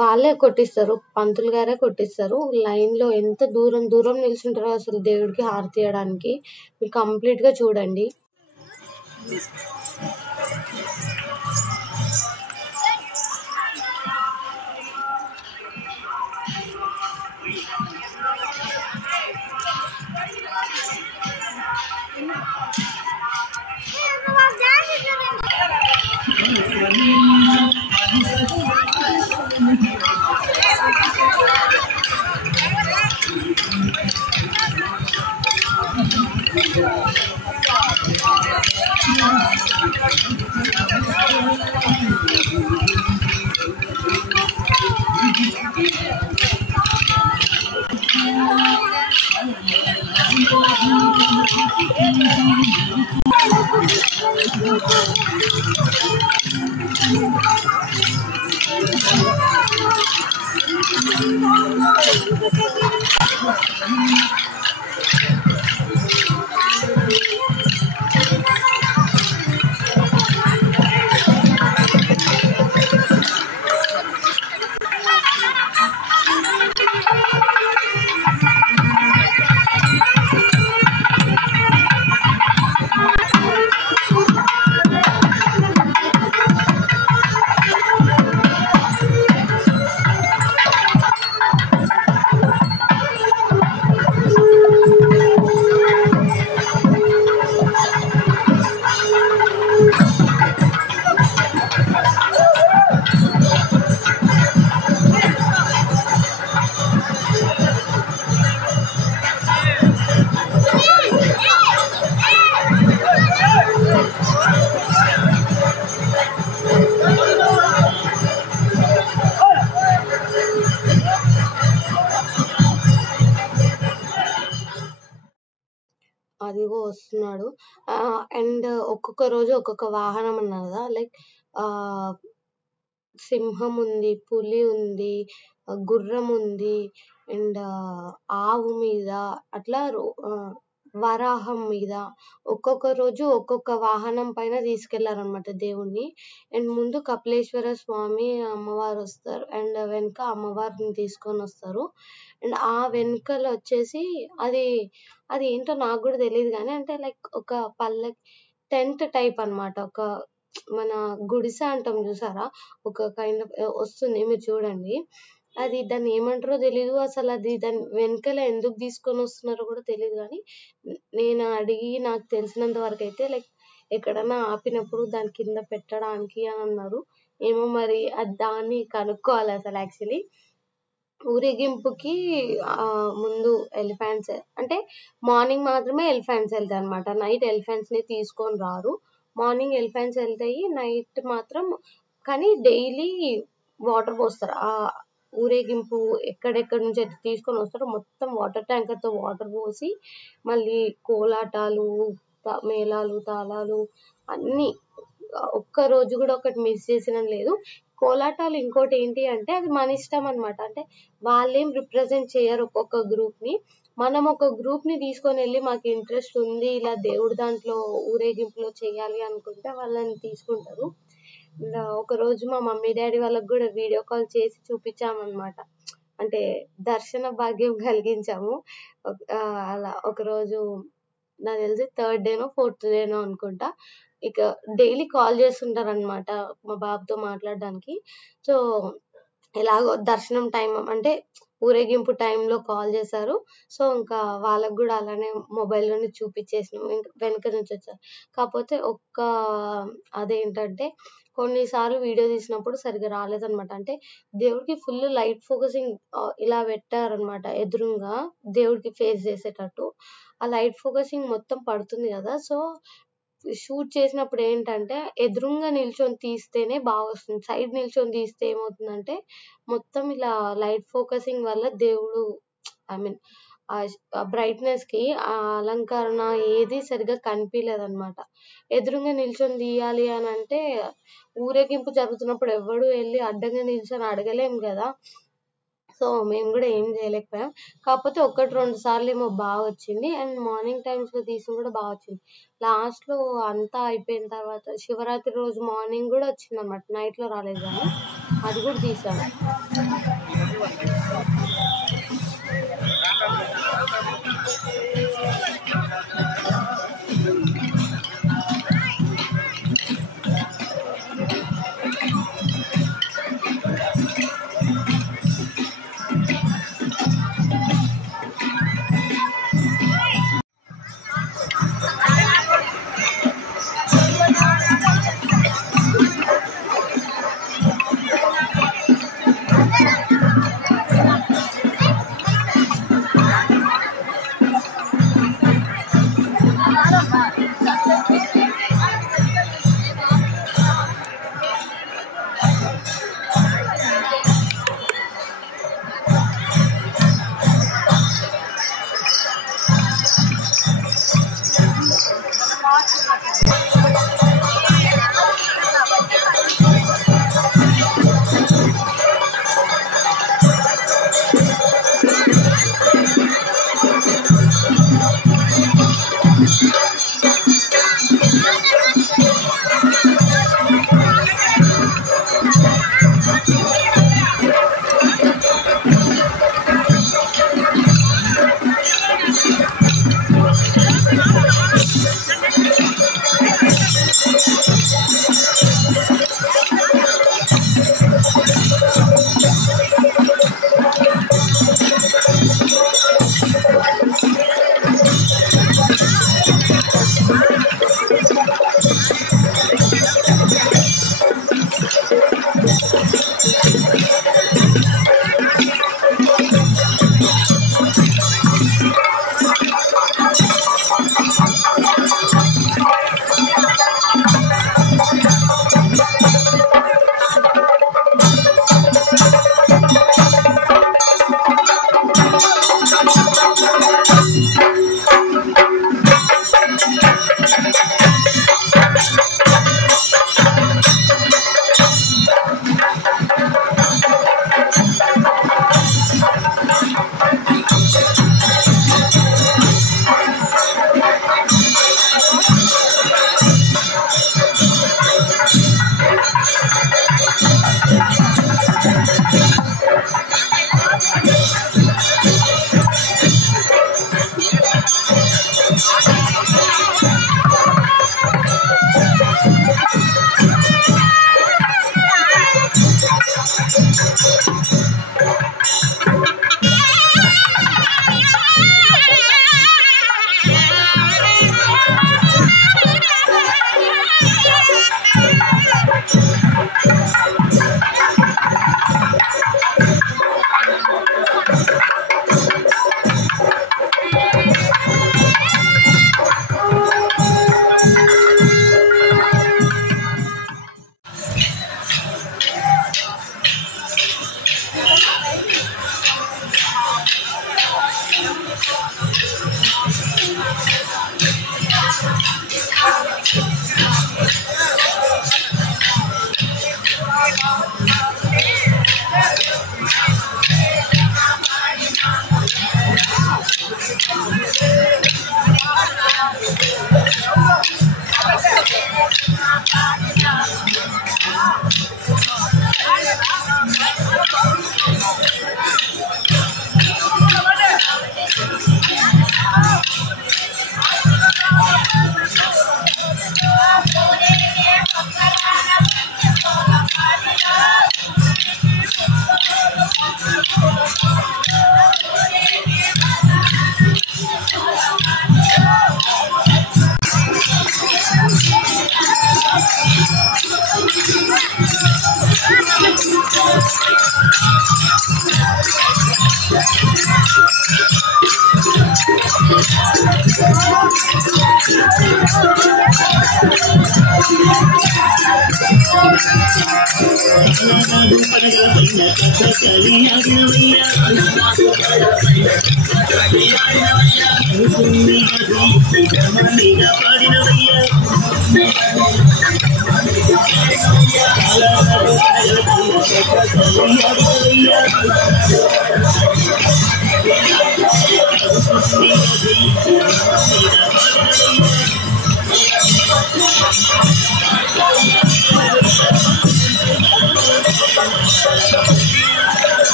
వాళ్ళే కొట్టిస్తారు, పంతులు గారే కొట్టిస్తారు. లైన్ లో ఎంత దూరం దూరం నిల్చుంటారో అసలు దేవుడికి హారతి ఇవ్వడానికి. మీరు కంప్లీట్ గా చూడండి. అదిగో వస్తున్నాడు. అండ్ ఒక్కొక్క రోజు ఒక్కొక్క వాహనం అన్నా కదా! లైక్ సింహం ఉంది, పులి ఉంది, గుర్రం ఉంది, అండ్ ఆవు మీద అట్లా వరాహం మీద ఒక్కొక్క రోజు ఒక్కొక్క వాహనం పైన తీసుకెళ్లారనమాట దేవుణ్ణి. అండ్ ముందు కపిలేశ్వర స్వామి, అమ్మవారు వస్తారు. అండ్ వెనక అమ్మవారిని తీసుకొని వస్తారు. అండ్ ఆ వెనకాల వచ్చేసి అది ఏంటో నాకు కూడా తెలియదు కానీ అంటే లైక్ ఒక పల్లకి టెంట్ టైప్ అన్నమాట. ఒక మన గుడిసె అంటాం చూసారా, ఒక కైండ్ ఆఫ్ వస్తుంది, మీరు చూడండి. అది దాన్ని ఏమంటారో తెలీదు. అసలు అది దాని వెనకాల ఎందుకు తీసుకొని వస్తున్నారో కూడా తెలియదు కానీ నేను అడిగి నాకు తెలిసినంత వరకు అయితే లైక్ ఎక్కడన్నా ఆపినప్పుడు దాని కింద పెట్టడానికి అని అన్నారు. ఏమో మరి అది దాన్ని కనుక్కోవాలి అసలు యాక్చువల్లీ. ఊరేగింపుకి ముందు ఎలిఫెంట్స్ అంటే మార్నింగ్ మాత్రమే ఎలిఫెంట్స్ వెళ్తాయి అనమాట. నైట్ ఎలిఫెంట్స్ ని తీసుకొని రారు. మార్నింగ్ ఎలిఫెంట్స్ వెళ్తాయి, నైట్ మాత్రం కానీ డైలీ వాటర్ పోస్తారు. ఆ ఊరేగింపు ఎక్కడెక్కడి నుంచి అయితే తీసుకొని వస్తారో మొత్తం వాటర్ ట్యాంకర్ తో వాటర్ పోసి మళ్ళీ కోలాటాలు, మేళాలు, తాళాలు అన్ని ఒక్క రోజు కూడా ఒకటి మిస్ చేసిన లేదు. కోలాటాలు ఇంకోటి ఏంటి అంటే అది మన ఇష్టం అనమాట. అంటే వాళ్ళేం రిప్రజెంట్ చేయరు ఒక్కొక్క గ్రూప్ ని. మనం ఒక గ్రూప్ ని తీసుకొని వెళ్ళి మాకు ఇంట్రెస్ట్ ఉంది ఇలా దేవుడి దాంట్లో ఊరేగింపులో చేయాలి అనుకుంటే వాళ్ళని తీసుకుంటారు. ఒక రోజు మా మమ్మీ డాడీ వాళ్ళకి కూడా వీడియో కాల్ చేసి చూపించామన్నమాట. అంటే దర్శన భాగ్యం కలిగించాము. అలా ఒకరోజు నాకు తెలిసి 3rd డేనో 4th డేనో అనుకుంటా. ఇక డైలీ కాల్ చేస్తుంటారు అనమాట మా బాబుతో మాట్లాడడానికి. సో ఎలాగో దర్శనం టైం అంటే ఊరేగింపు టైంలో కాల్ చేశారు. సో ఇంకా వాళ్ళకు కూడా అలానే మొబైల్లోనే చూపించేసినాం. వెనక నుంచి వచ్చారు. కాకపోతే అదేంటంటే కొన్నిసార్లు వీడియో తీసినప్పుడు సరిగ్గా రాలేదన్నమాట. అంటే దేవుడికి ఫుల్ లైట్ ఫోకసింగ్ ఇలా పెట్టారనమాట ఎదురుగా దేవుడికి ఫేస్ చేసేటట్టు. ఆ లైట్ ఫోకసింగ్ మొత్తం పడుతుంది కదా. సో షూట్ చేసినప్పుడు ఏంటంటే ఎదురుంగా నిల్చొని తీస్తేనే బాగా వస్తుంది. సైడ్ నిల్చొని తీస్తే ఏమవుతుందంటే మొత్తం ఇలా లైట్ ఫోకసింగ్ వల్ల దేవుడు ఐ మీన్ ఆ బ్రైట్నెస్ కి ఆ అలంకరణ ఏది సరిగా కనిపించలేదన్నమాట. ఎదురుంగా నిల్చొని తీయాలి అని అంటే ఊరేగింపు జరుగుతున్నప్పుడు ఎవడు వెళ్ళి అడ్డంగా నిల్చొని అడగలేం కదా. సో మేము కూడా ఏం చేయలేకపోయాం. కాకపోతే 1-2 సార్లు ఏమో బాగా వచ్చింది. అండ్ మార్నింగ్ టైమ్స్ లో తీసి కూడా బాగా వచ్చింది. లాస్ట్ లో అంతా అయిపోయిన తర్వాత శివరాత్రి రోజు మార్నింగ్ కూడా వచ్చింది అనమాట. నైట్ లో రాలేదు కానీ అది కూడా తీసాము.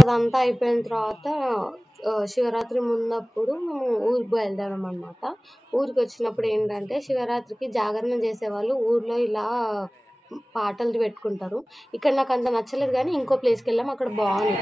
అదంతా అయిపోయిన తర్వాత శివరాత్రి ముందప్పుడు మేము ఊరికి బయలుదేరాం అనమాట. ఊరికి వచ్చినప్పుడు ఏంటంటే శివరాత్రికి జాగరణ చేసేవాళ్ళు ఊర్లో ఇలా పాటలు పెట్టుకుంటారు. ఇక్కడ నాకు అంత నచ్చలేదు కానీ ఇంకో ప్లేస్కి వెళ్ళాం, అక్కడ బాగుంది.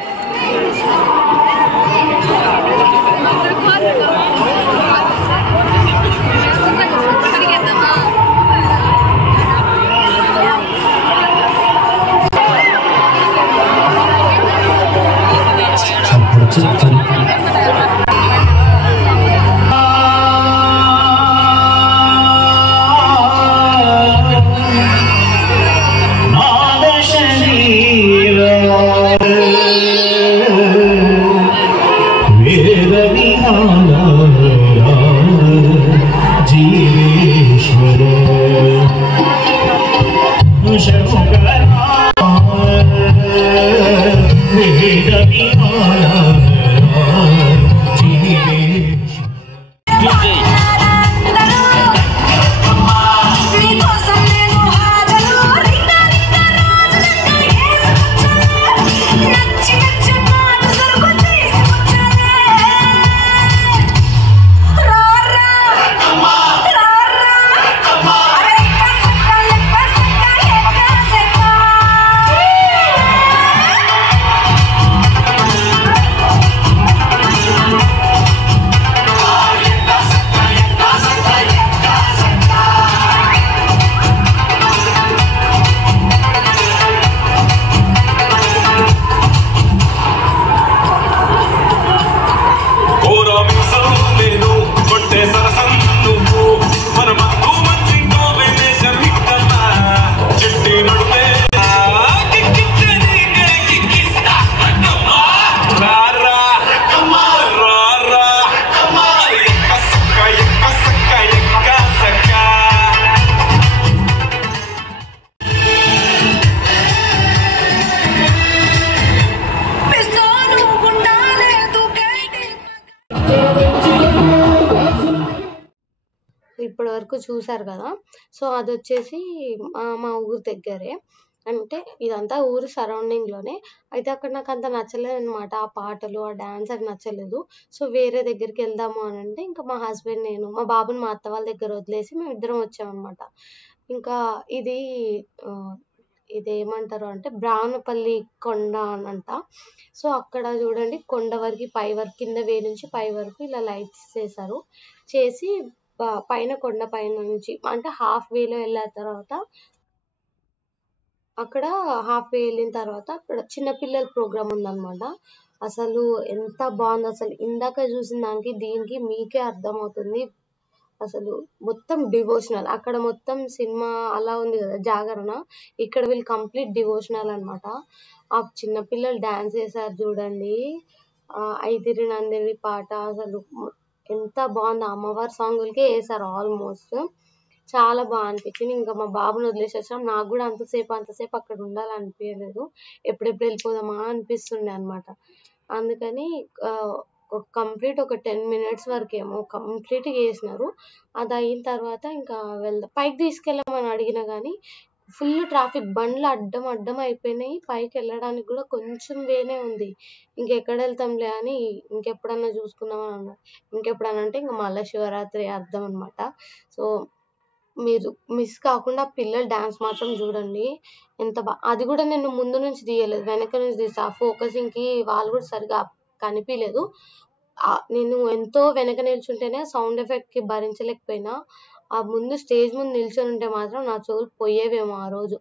ఇప్పటి వరకు చూసారు కదా. సో అది వచ్చేసి మా ఊరు దగ్గరే, అంటే ఇదంతా ఊరు సరౌండింగ్లోనే. అయితే అక్కడ నాకు అంత నచ్చలేదు అనమాట, ఆ పాటలు ఆ డ్యాన్స్ అది నచ్చలేదు. సో వేరే దగ్గరికి వెళ్దాము అని అంటే ఇంకా మా హస్బెండ్, నేను, మా బాబుని మా అత్త వాళ్ళ దగ్గర వదిలేసి మేము ఇద్దరం వచ్చామన్నమాట. ఇంకా ఇదేమంటారు అంటే బ్రాహ్మణపల్లి కొండ అనంట. సో అక్కడ చూడండి కొండ వరకు పై వరకు, కింద వే నుంచి పై వరకు ఇలా లైట్స్ చేశారు. చేసి పైన కొండ పైన నుంచి అంటే హాఫ్ వేలో వెళ్ళిన తర్వాత అక్కడ అక్కడ చిన్నపిల్లల ప్రోగ్రామ్ ఉందన్నమాట. అసలు ఎంత బాగుంది, అసలు ఇందాక చూసిన దానికి దీనికి మీకే అర్థమవుతుంది. అసలు మొత్తం డివోషనల్, అక్కడ మొత్తం సినిమా అలా ఉంది కదా జాగరణ, ఇక్కడ వీళ్ళు కంప్లీట్ డివోషనల్ అనమాట. ఆ చిన్నపిల్లలు డాన్స్ చేశారు చూడండి, ఐతిరి నందిని పాట అసలు ఎంత బాగుంది. అమ్మవారి సాంగులకే వేసారు ఆల్మోస్ట్, చాలా బాగా అనిపించింది. ఇంకా మా బాబుని వదిలేసి వచ్చాం. నాకు కూడా అంతసేపు అక్కడ ఉండాలనిపించలేదు, ఎప్పుడెప్పుడు వెళ్ళిపోదామా అనిపిస్తుండే అనమాట. అందుకని కంప్లీట్ ఒక 10 minutes వరకేమో కంప్లీట్గా వేసినారు. అది అయిన తర్వాత ఇంకా వెళ్దాం పైకి తీసుకెళ్ళమని అడిగినా కానీ ఫుల్ ట్రాఫిక్, బండ్లు అడ్డం అయిపోయినాయి. పైకి వెళ్ళడానికి కూడా కొంచెం వేనే ఉంది. ఇంకెక్కడ వెళ్తాంలే అని ఇంకెప్పుడన్నా చూసుకుందామని అన్నారు. ఇంకెప్పుడన్నా అంటే ఇంకా మళ్ళీ శివరాత్రి అర్థం అనమాట. సో మీరు మిస్ కాకుండా పిల్లలు డాన్స్ మాత్రం చూడండి ఎంత అది కూడా నేను ముందు నుంచి తీయలేదు, వెనక నుంచి తీసా. ఫోకసింగ్కి వాళ్ళు కూడా సరిగా కనిపించలేదు. నేను ఎంతో వెనక నిల్చుంటేనే సౌండ్ ఎఫెక్ట్కి భరించలేకపోయినా, ఆ ముందు స్టేజ్ ముందు నిల్చొని ఉంటే మాత్రం నా చెవులు పోయేవేమో ఆ రోజు,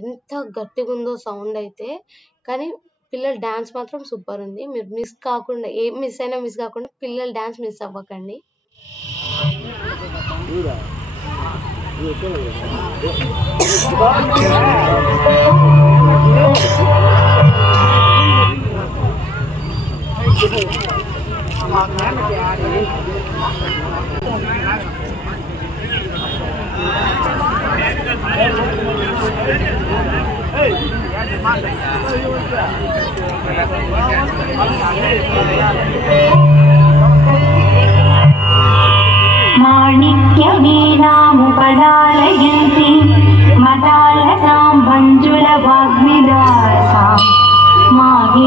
ఎంత గట్టిగా ఉందో సౌండ్ అయితే. కానీ పిల్లల డాన్స్ మాత్రం సూపర్ ఉంది. మీరు మిస్ కాకుండా, ఏం మిస్ అయినా మిస్ కాకుండా పిల్లల డాన్స్ మిస్ అవ్వకండి. माणिक्यवीणामुपलालयन्ति मदालसां मञ्जुलवाग्विलासां माहि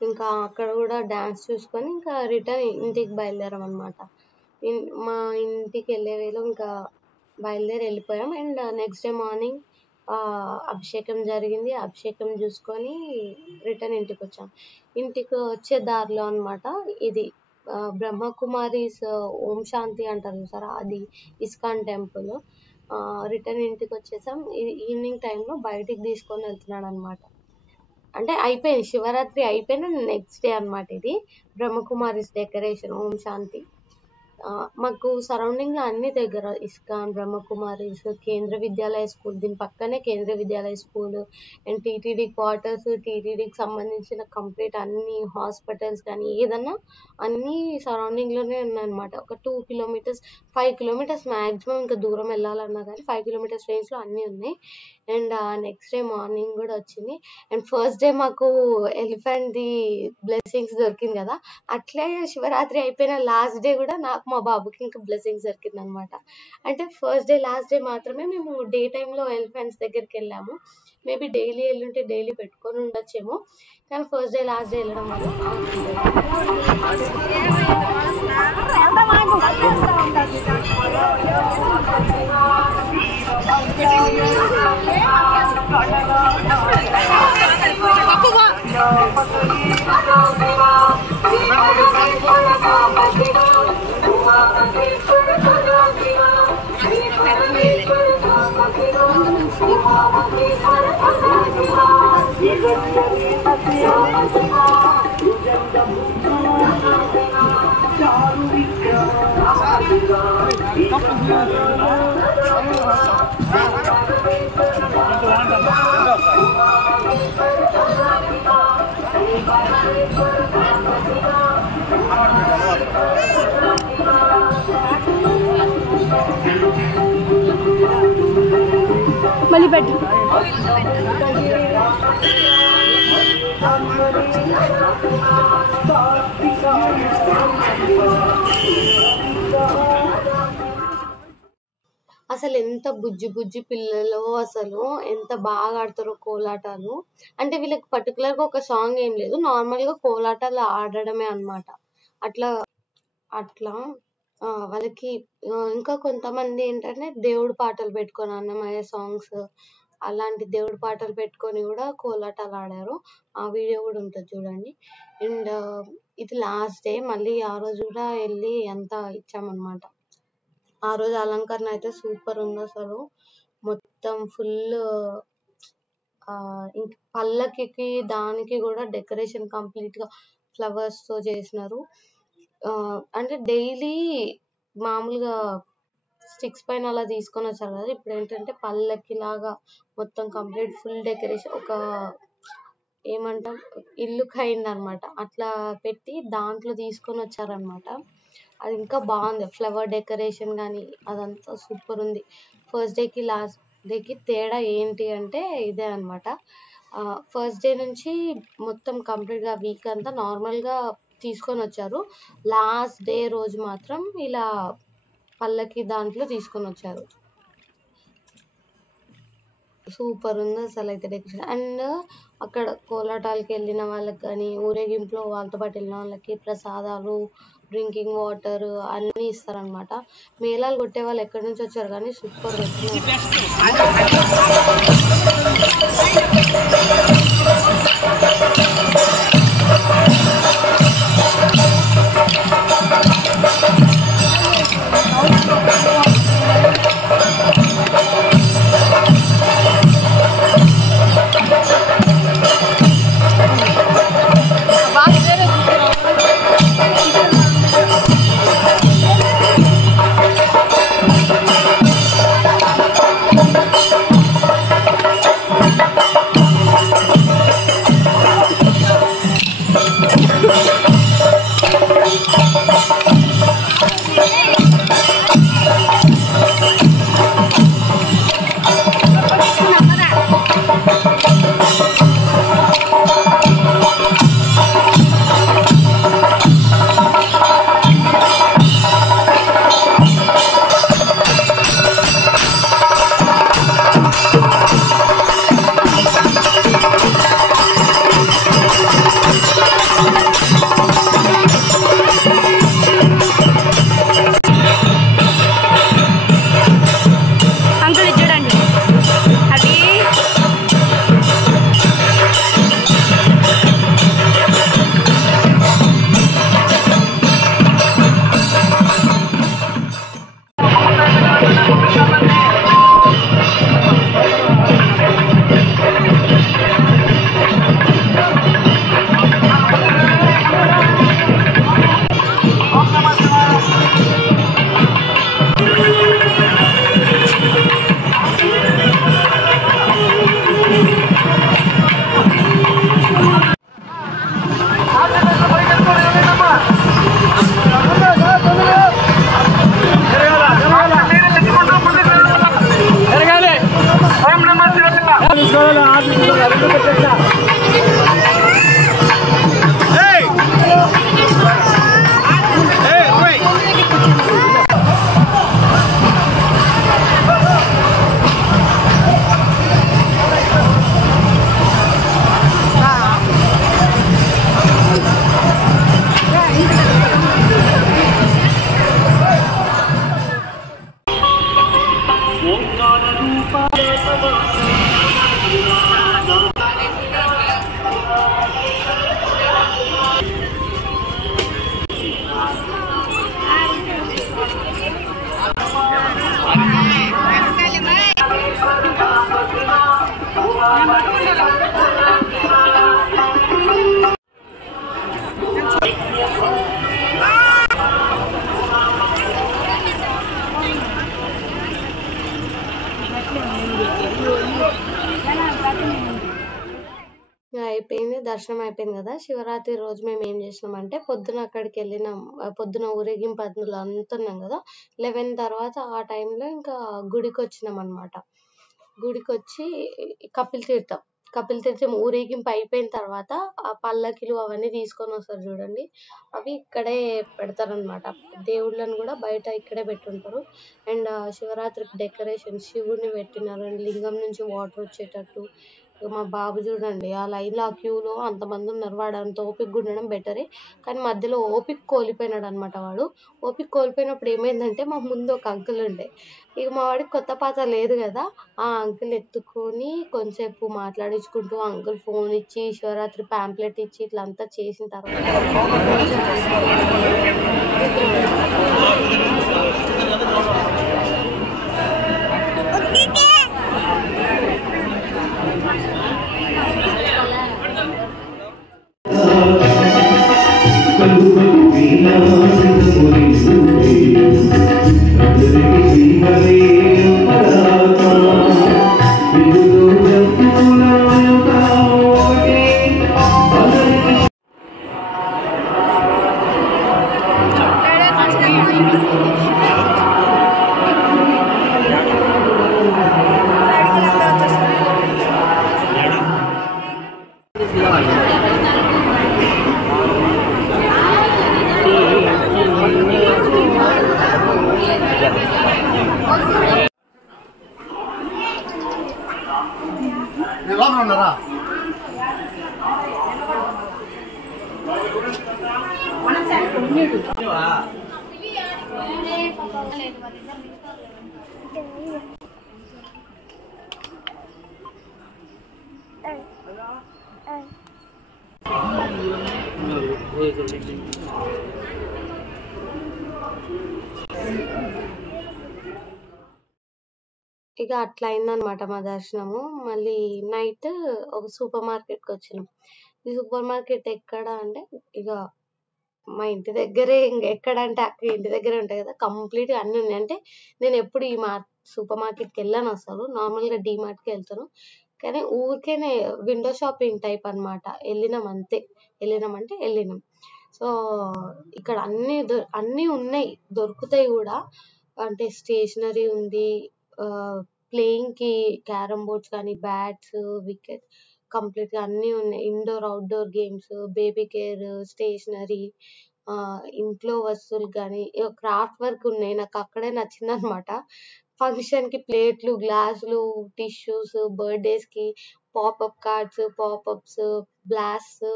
ఇంకా అక్కడ కూడా డాన్స్ చూసుకొని ఇంకా రిటర్న్ ఇంటికి బయలుదేరాం అనమాట. మా ఇంటికి వెళ్ళే వేలో ఇంకా బయలుదేరి వెళ్ళిపోయాం. అండ్ నెక్స్ట్ డే మార్నింగ్ అభిషేకం జరిగింది. అభిషేకం చూసుకొని రిటర్న్ ఇంటికి వచ్చాం. ఇంటికి వచ్చే దారిలో అనమాట ఇది బ్రహ్మకుమారీస్ ఓం శాంతి అంటారు చూసారా, అది ఇస్కాన్ టెంపుల్. రిటర్న్ ఇంటికి వచ్చేసాం. ఈవినింగ్ టైంలో బయటికి తీసుకొని వెళ్తున్నాడు అనమాట. అంటే అయిపోయింది, శివరాత్రి అయిపోయిన నెక్స్ట్ డే అనమాట ఇది. బ్రహ్మకుమారిస్ డెకరేషన్ ఓం శాంతి. మాకు సరౌండింగ్ లో అన్ని దగ్గర ఇస్కాన్, బ్రహ్మకుమారిస్, కేంద్ర విద్యాలయ స్కూల్, దీని పక్కనే కేంద్ర విద్యాలయ స్కూల్ అండ్ టీటీడీ క్వార్టర్స్, టీటీడీకి సంబంధించిన కంప్లీట్ అన్ని హాస్పిటల్స్ కానీ ఏదన్నా అన్ని సరౌండింగ్ లోనే ఉన్నాయన్నమాట. ఒక 2 కిలోమీటర్స్ 5 కిలోమీటర్స్ మాక్సిమం ఇంకా దూరం వెళ్ళాలన్నా కానీ 5 కిలోమీటర్స్ రేంజ్ లో అన్ని ఉన్నాయి. అండ్ నెక్స్ట్ డే మార్నింగ్ కూడా వచ్చింది. అండ్ ఫస్ట్ డే మాకు ఎలిఫెంట్ ది బ్లెస్సింగ్స్ దొరికింది కదా, అట్లే శివరాత్రి అయిపోయిన లాస్ట్ డే కూడా నాకు మా బాబుకి ఇంకా బ్లెస్సింగ్స్ దొరికింది అనమాట. అంటే ఫస్ట్ డే లాస్ట్ డే మాత్రమే మేము డే టైంలో ఎలిఫెంట్స్ దగ్గరికి వెళ్ళాము. మేబీ డైలీ వెళ్ళుంటే డైలీ పెట్టుకొని ఉండొచ్చేమో, కానీ ఫస్ట్ డే లాస్ట్ డే వెళ్ళడం వల్ల మళ్ళీ పెట్టు. అసలు ఎంత బుజ్జి బుజ్జి పిల్లలు, అసలు ఎంత బాగా ఆడతారో కోలాటాలు. అంటే వీళ్ళకి పర్టికులర్ గా ఒక సాంగ్ ఏం లేదు, నార్మల్ గా కోలాటాలు ఆడడమే అన్నమాట. అట్లా అట్లా వాళ్ళకి ఇంకా కొంతమంది ఏంటంటే దేవుడి పాటలు పెట్టుకొని, అన్నమయ్య సాంగ్స్ అలాంటి దేవుడి పాటలు పెట్టుకొని కూడా కోలాటాలు ఆడారు. ఆ వీడియో కూడా ఉంటుంది చూడండి. అండ్ ఇది లాస్ట్ డే, మళ్ళీ ఆ రోజు కూడా వెళ్ళి అంతా ఇచ్చామన్నమాట. ఆ రోజు అలంకరణ అయితే సూపర్ ఉంది అసలు. మొత్తం ఫుల్ ఇంక పల్లకికి దానికి కూడా డెకరేషన్ కంప్లీట్ గా ఫ్లవర్స్ తో చేసినారు. అంటే డైలీ మామూలుగా స్టిక్స్ పైన అలా తీసుకొని వచ్చారు కదా. ఇప్పుడు ఏంటంటే పల్లకి లాగా మొత్తం కంప్లీట్ ఫుల్ డెకరేషన్, ఒక ఏమంటాం ఇల్లుకి అయిందనమాట. అట్లా పెట్టి దాంట్లో తీసుకొని వచ్చారనమాట. అది ఇంకా బాగుంది. ఫ్లవర్ డెకరేషన్ కానీ అదంతా సూపర్ ఉంది. ఫస్ట్ డేకి లాస్ట్ డేకి తేడా ఏంటి అంటే ఇదే అనమాట. ఫస్ట్ డే నుంచి మొత్తం కంప్లీట్గా వీక్ అంతా నార్మల్గా తీసుకొని వచ్చారు. లాస్ట్ డే రోజు మాత్రం ఇలా పల్లకి దాంట్లో తీసుకొని వచ్చారు. సూపర్ ఉంది అసలు అయితే డెకరేషన్. అండ్ అక్కడ కోలాటాలకి వెళ్ళిన వాళ్ళకి కానీ ఊరేగింపులో వాళ్ళతో పాటు వెళ్ళిన వాళ్ళకి ప్రసాదాలు, డ్రింకింగ్ వాటర్ అన్నీ ఇస్తారనమాట. మేళాలు కొట్టే వాళ్ళు ఎక్కడి నుంచి వచ్చారు కానీ సూపర్ అయిపోయింది. దర్శనం అయిపోయింది కదా. శివరాత్రి రోజు మేము ఏం చేసినామంటే పొద్దున అక్కడికి వెళ్ళినాం. పొద్దున ఊరేగింపు అందులో అంతున్నాం కదా. 11 తర్వాత ఆ టైంలో ఇంకా గుడికి వచ్చినాం అనమాట. గుడికి వచ్చి కపిల్ తీర్థం ఊరేగింపు అయిపోయిన తర్వాత ఆ పల్లకిలు అవన్నీ తీసుకొని వస్తారు చూడండి. అవి ఇక్కడే పెడతారనమాట. దేవుళ్ళని కూడా బయట ఇక్కడే పెట్టుంటారు. అండ్ శివరాత్రికి డెకరేషన్ శివుడిని పెట్టినారు. అండ్ లింగం నుంచి వాటర్ వచ్చేటట్టు. మా బాబు చూడండి ఆ లైన్లో ఆ క్యూలో అంతమంది ఉన్నారు. వాడు అంత ఓపిక ఉండడం బెటరే, కానీ మధ్యలో ఓపిక కోల్పోయినాడు అనమాట. వాడు ఓపిక కోల్పోయినప్పుడు ఏమైందంటే మా ముందు ఒక అంకుల్ ఉండే. ఇక మా వాడికి కొత్త పాత లేదు కదా. ఆ అంకుల్ ఎత్తుకొని కొంచెంసేపు మాట్లాడించుకుంటూ అంకుల్ ఫోన్ ఇచ్చి శివరాత్రి ప్యాంప్లెట్ ఇచ్చి ఇట్లా అంతా చేసిన తర్వాత Thank you. ఉన్నారా ఇక అట్లా అయిందనమాట మా దర్శనము. మళ్ళీ నైట్ ఒక సూపర్ మార్కెట్‌కి వచ్చినాం. ఈ సూపర్ మార్కెట్ ఎక్కడ అంటే ఇక మా ఇంటి దగ్గరే ఎక్కడంటే అక్కడ ఇంటి దగ్గరే ఉంటాయి కదా! కంప్లీట్‌గా అన్నీ ఉన్నాయి. అంటే నేను ఎప్పుడు ఈ సూపర్ మార్కెట్‌కి వెళ్ళను అసలు. నార్మల్‌గా డీమార్ట్‌కే వెళ్తాను. కానీ ఊరికేనే విండో షాపింగ్ టైప్ అన్నమాట. వెళ్ళినాం అంతే. వెళ్ళినాం అంటే వెళ్ళినాం. సో, ఇక్కడ అన్నీ ఉన్నాయి. దొరుకుతాయి కూడా. అంటే స్టేషనరీ ఉంది. ప్లేయింగ్‌కి క్యారమ్ బోర్డ్స్ కానీ, బ్యాట్స్, వికెట్ కంప్లీట్‌గా అన్నీ ఉన్నాయి. Indoor, outdoor games, baby care, stationery, ఇంట్లో వస్తువులు గానీ, క్రాఫ్ట్ వర్క్ ఉన్నాయి. నాకు అక్కడే నచ్చిందనమాట. ఫంక్షన్‌కి ప్లేట్లు, గ్లాసులు, టిష్యూస్, బర్త్‌డేస్‌కి popup cards, popups, blasts,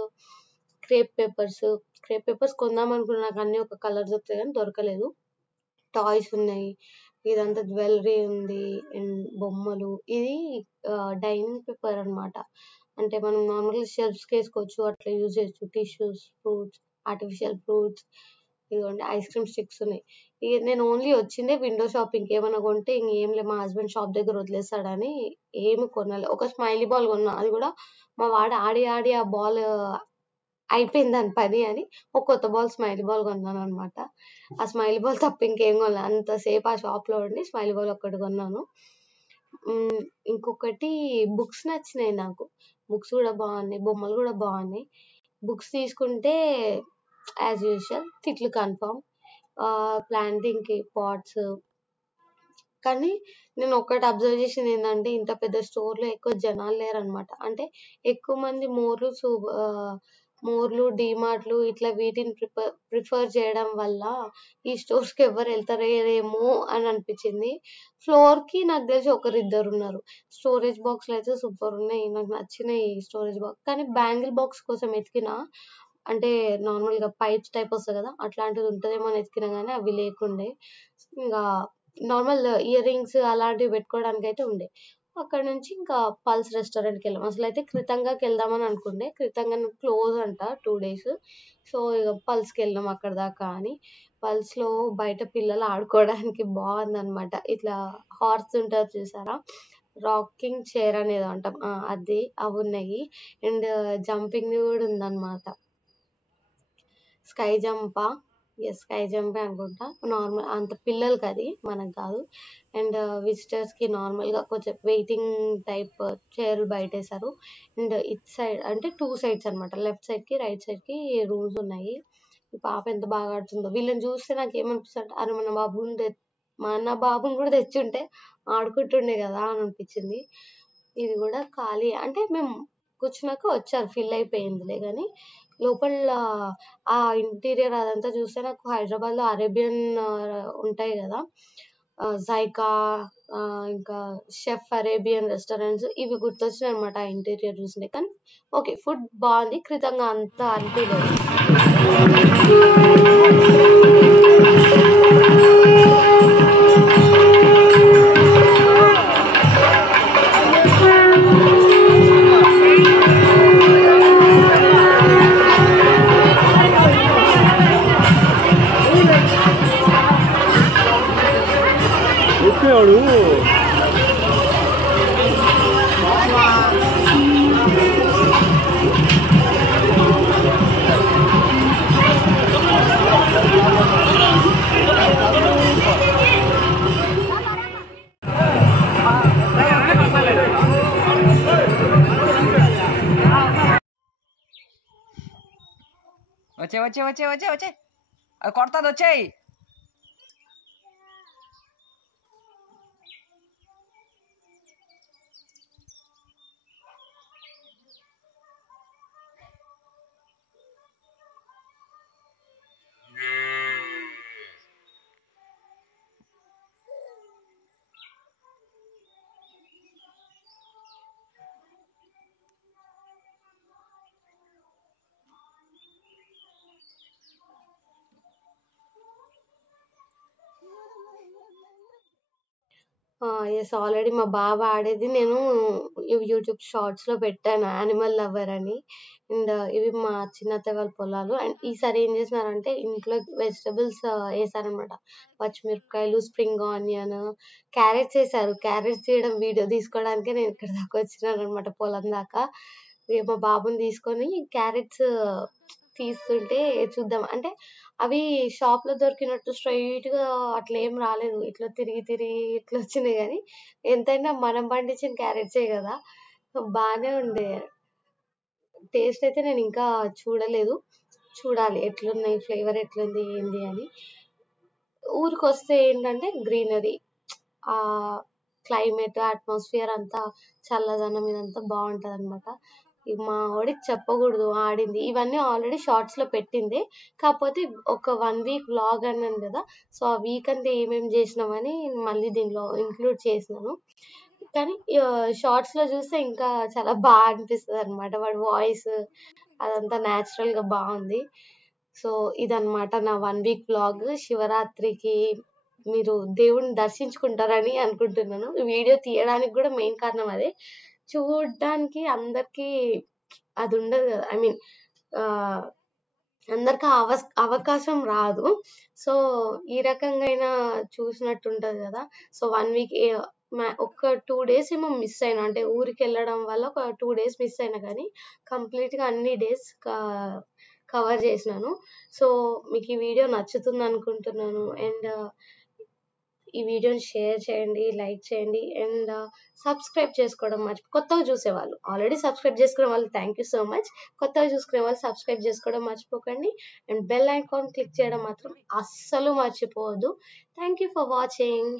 crepe papers కొందామనుకున్నా. నాకు అన్నీ ఒక కలర్ దొరుకుతాయి కానీ దొరకలేదు. టాయ్స్ ఉన్నాయి. ఇదంతా జ్యువెలరీ ఉంది. అండ్ బొమ్మలు. ఇది డైనింగ్ పేపర్ అన్నమాట. అంటే మనం నార్మల్‌గా షెల్ఫ్స్‌కేసుకోవచ్చు. అట్లా యూజ్ చేయొచ్చు. టిష్యూస్, ఫ్రూట్స్, ఆర్టిఫిషియల్ ఫ్రూట్స్, ఇదిగోండి ఐస్ క్రీమ్ స్టిక్స్ ఉన్నాయి. ఇగ నేను ఓన్లీ వచ్చిందే విండో షాపింగ్‌కి. ఏమన్నా కొంటే ఇంగేం లే మా హస్బెండ్ షాప్ దగ్గర వదిలేస్తాడని ఏమి కొనలే. ఒక స్మైలీ బాల్ కొన్నా. అది కూడా మా వాడు ఆడి ఆడి ఆ బాల్ అయిపోయింది దాని పని అని ఒక కొత్త బాల్ స్మైలీ బాల్ కొన్నాననమాట. ఆ స్మైలీ బాల్ తప్ప ఇంకేం కొనలే. అంతసేపు ఆ షాప్‌లో ఉండి స్మైలీ బాల్ ఒక్కటి కొన్నాను. ఇంకొకటి బుక్స్ నచ్చినాయి నాకు. బుక్స్ కూడా బాగున్నాయి. బొమ్మలు కూడా బాగున్నాయి. బుక్స్ తీసుకుంటే యాజ్ యూజువల్ తిట్లు కన్ఫర్మ్. ప్లాంటింగ్‌కి పాట్స్. కానీ నేను ఒక్కటి అబ్జర్వ్ చేసిందేందంటే ఇంత పెద్ద స్టోర్‌లో ఎక్కువ జనాలు లేరనమాట. అంటే ఎక్కువ మంది మోర్లు, డీమార్ట్‌లు ఇట్లా వీటిని ప్రిఫర్ చేయడం వల్ల ఈ స్టోర్స్‌కి ఎవ్వరు ఎళ్తలేరేమో అని అనిపించింది. ఫ్లోర్‌కి నాకు తెలిసి ఒకరిద్దరున్నారు. స్టోరేజ్ బాక్స్‌లయితే సూపరున్నాయి. నాకు నచ్చినాయి స్టోరేజ్ బాక్స్. కానీ బ్యాంగిల్ బాక్స్ కోసం ఎతికినా అంటే నార్మల్‌గా పైప్స్ టైప్ వస్తది కదా! అట్లాంటిది ఉంటదేమో అని ఎతికినా గానీ అవి లేకుండే. ఇంగా నార్మల్ ఇయర్ రింగ్స్ అలాంటివి పెట్టుకోవడానికైతే ఉండే. అక్కడి నుంచి ఇంకా పల్స్ రెస్టారెంట్‌కెళ్ళాం. అసలైతే కృతంగాకెళ్దామని అనుకుండే. కృతంగా క్లోజ్ అంట 2 డేస్. సో, ఇగ పల్స్‌కెళ్ళినాం అక్కడి దాకా అని. పల్స్‌లో బయట పిల్లలు ఆడుకోవడానికి బావుందనమాట. ఇట్లా హార్స్ ఉంటది చూసారా? రాకింగ్ చైర్ అనేదో అంటాం. అది అవున్నాయి. అండ్ జంపింగ్‌ది గూడా ఉందనమాట. Sky Zampa? యెస్. స్కై జంపే అనుకుంటా. నార్మల్ అంత పిల్లలకది. మనకు గాదు. అండ్ విజిటర్స్‌కి నార్మల్‌గా కొంచెం వెయిటింగ్ టైప్ చైర్‌లు బయటేశారు. అండ్ ఇటు సైడ్ అంటే 2 సైడ్స్ అనమాట. లెఫ్ట్ సైడ్‌కి, రైట్ సైడ్‌కి రూమ్స్ ఉన్నాయి. ఈ పాప ఎంత బాగా ఆడుతుందో. వీళ్ళని చూస్తే నాకేమనిపిస్తదంటే అరె! మన బాబుని గూడా తెచ్చుంటే ఆడుకుంటుండే గదా! అని అనిపించింది. ఇది గూడా ఖాళీ అంటే మేము కూర్చున్నాక వచ్చారు. ఫిల్ అయిపోయిందిలే గానీ లోపల ఆ ఇంటీరియర్ అదంతా చూస్తే నాకు హైదరాబాద్‌లో అరేబియన్ ఉంటాయి గదా! జైకా, ఇంకా షెఫ్ అరేబియన్ రెస్టారెంట్స్ ఇవి గుర్తొచ్చినాయన్నమాట ఆ ఇంటీరియర్ చూస్తుంటే. కానీ ఓకే. ఫుడ్ బావుంది. కృతంగా అంత అనిపియలేదు. వాడు వచ్చే అది కొడతాది వచ్చేయి యెస్. ఆల్రెడీ మా బావ ఆడేది నేను యూట్యూబ్ షార్ట్స్‌లో పెట్టాను 'యానిమల్ లవర్' అని. అండ్ ఇవి మా చిన్నత్తయ్య వాళ్ళ పొలాలు. అండ్ ఈసారి ఏం చేసినారంటే ఇంట్లో వెజిటబుల్స్ ఏసారనమాట. పచ్చిమిరపకాయలు, స్ప్రింగ్ ఆనియన్, క్యారెట్స్ ఏసారు. క్యారెట్స్ తీయడం వీడియో తీసుకోవడానికే నేను ఇక్కడి దాకా వచ్చినాననమాట పొలం దాకా. ఇగ మా బాబుని తీసుకొని క్యారెట్స్ తీస్తుంటే చూద్దాం అంటే అవి షాప్‌లో దొరికినట్టు స్ట్రెయిట్‌గా అట్లేం రాలేదు. ఇట్లా తిరిగి తిరిగి ఇట్లా వచ్చినాయి గానీ, ఎంతైనా మనం పండించిన క్యారెట్సే గదా! సో, బానే ఉండే. టేస్ట్ అయితే నేనింకా చూడలేదు. చూడాలి ఎట్లున్నాయి, ఫ్లేవర్ ఎట్లుంది, ఏంది అని. ఊరికొస్తే ఏంటంటే గ్రీనరీ. క్లైమేట్, అట్మాస్ఫియర్ అంతా చల్లదనం ఇదంతా బావుంటదనమాట. మా వోడికి చెప్పకూడదు ఆడింది. ఇవన్నీ ఆల్రెడీ షార్ట్స్‌లో పెట్టిందే. కాకపోతే ఒక 1 వీక్ వ్లాగ్ అన్నాను గదా! సో, ఆ వీక్ అంతా ఏమేం జేసినామని మళ్ళీ దీనిలో ఇంక్లూడ్ చేసినాను. కానీ షార్ట్స్‌లో చూస్తే ఇంకా చాలా అనిపిస్తదనమాట. వాడి వాయిస్ అదంతా నేచురల్‌గా బావుంది. సో, ఇదనమాట నా 1 వీక్ వ్లాగ్. శివరాత్రికి మీరు దేవుడిని దర్శించుకుంటారని అనుకుంటున్నాను. ఈ వీడియో తీయడానికి గూడా మెయిన్ కారణం అదే. చూడ్డానికి అందరికీ అదుండదు గదా! ఐ మీన్ ఆహ్, అందరికి ఆ అవకాశం రాదు. సో, ఈ రకంగా అయినా చూసినట్టుంటది గదా! సో, 1 వీక్ ఒక 2 డేస్ ఏమో మిస్ అయినా. అంటే ఊరికెళ్ళడం వల్ల ఒక 2 డేస్ మిస్ అయినా గానీ, కంప్లీట్‌గా అన్ని డేస్ కవర్ జేసినాను. సో, మీకు ఈ వీడియో నచ్చుతుందనుకుంటున్నాను. అండ్ ఈ వీడియోని షేర్ చేయండి, లైక్ చేయండి అండ్ సబ్స్క్రైబ్ చేసుకోవడం కొత్తగా చూసేవాళ్ళు ఆల్రెడీ సబ్స్క్రైబ్ చేసుకునే వాళ్ళు థ్యాంక్ యూ సో మచ్. కొత్తగా చూసుకునే వాళ్ళు సబ్స్క్రైబ్ చేసుకోవడం మర్చిపోకండి. అండ్ బెల్ ఐకాన్ క్లిక్ చేయడం మాత్రం అస్సలు మర్చిపోవద్దు. Thank you for watching.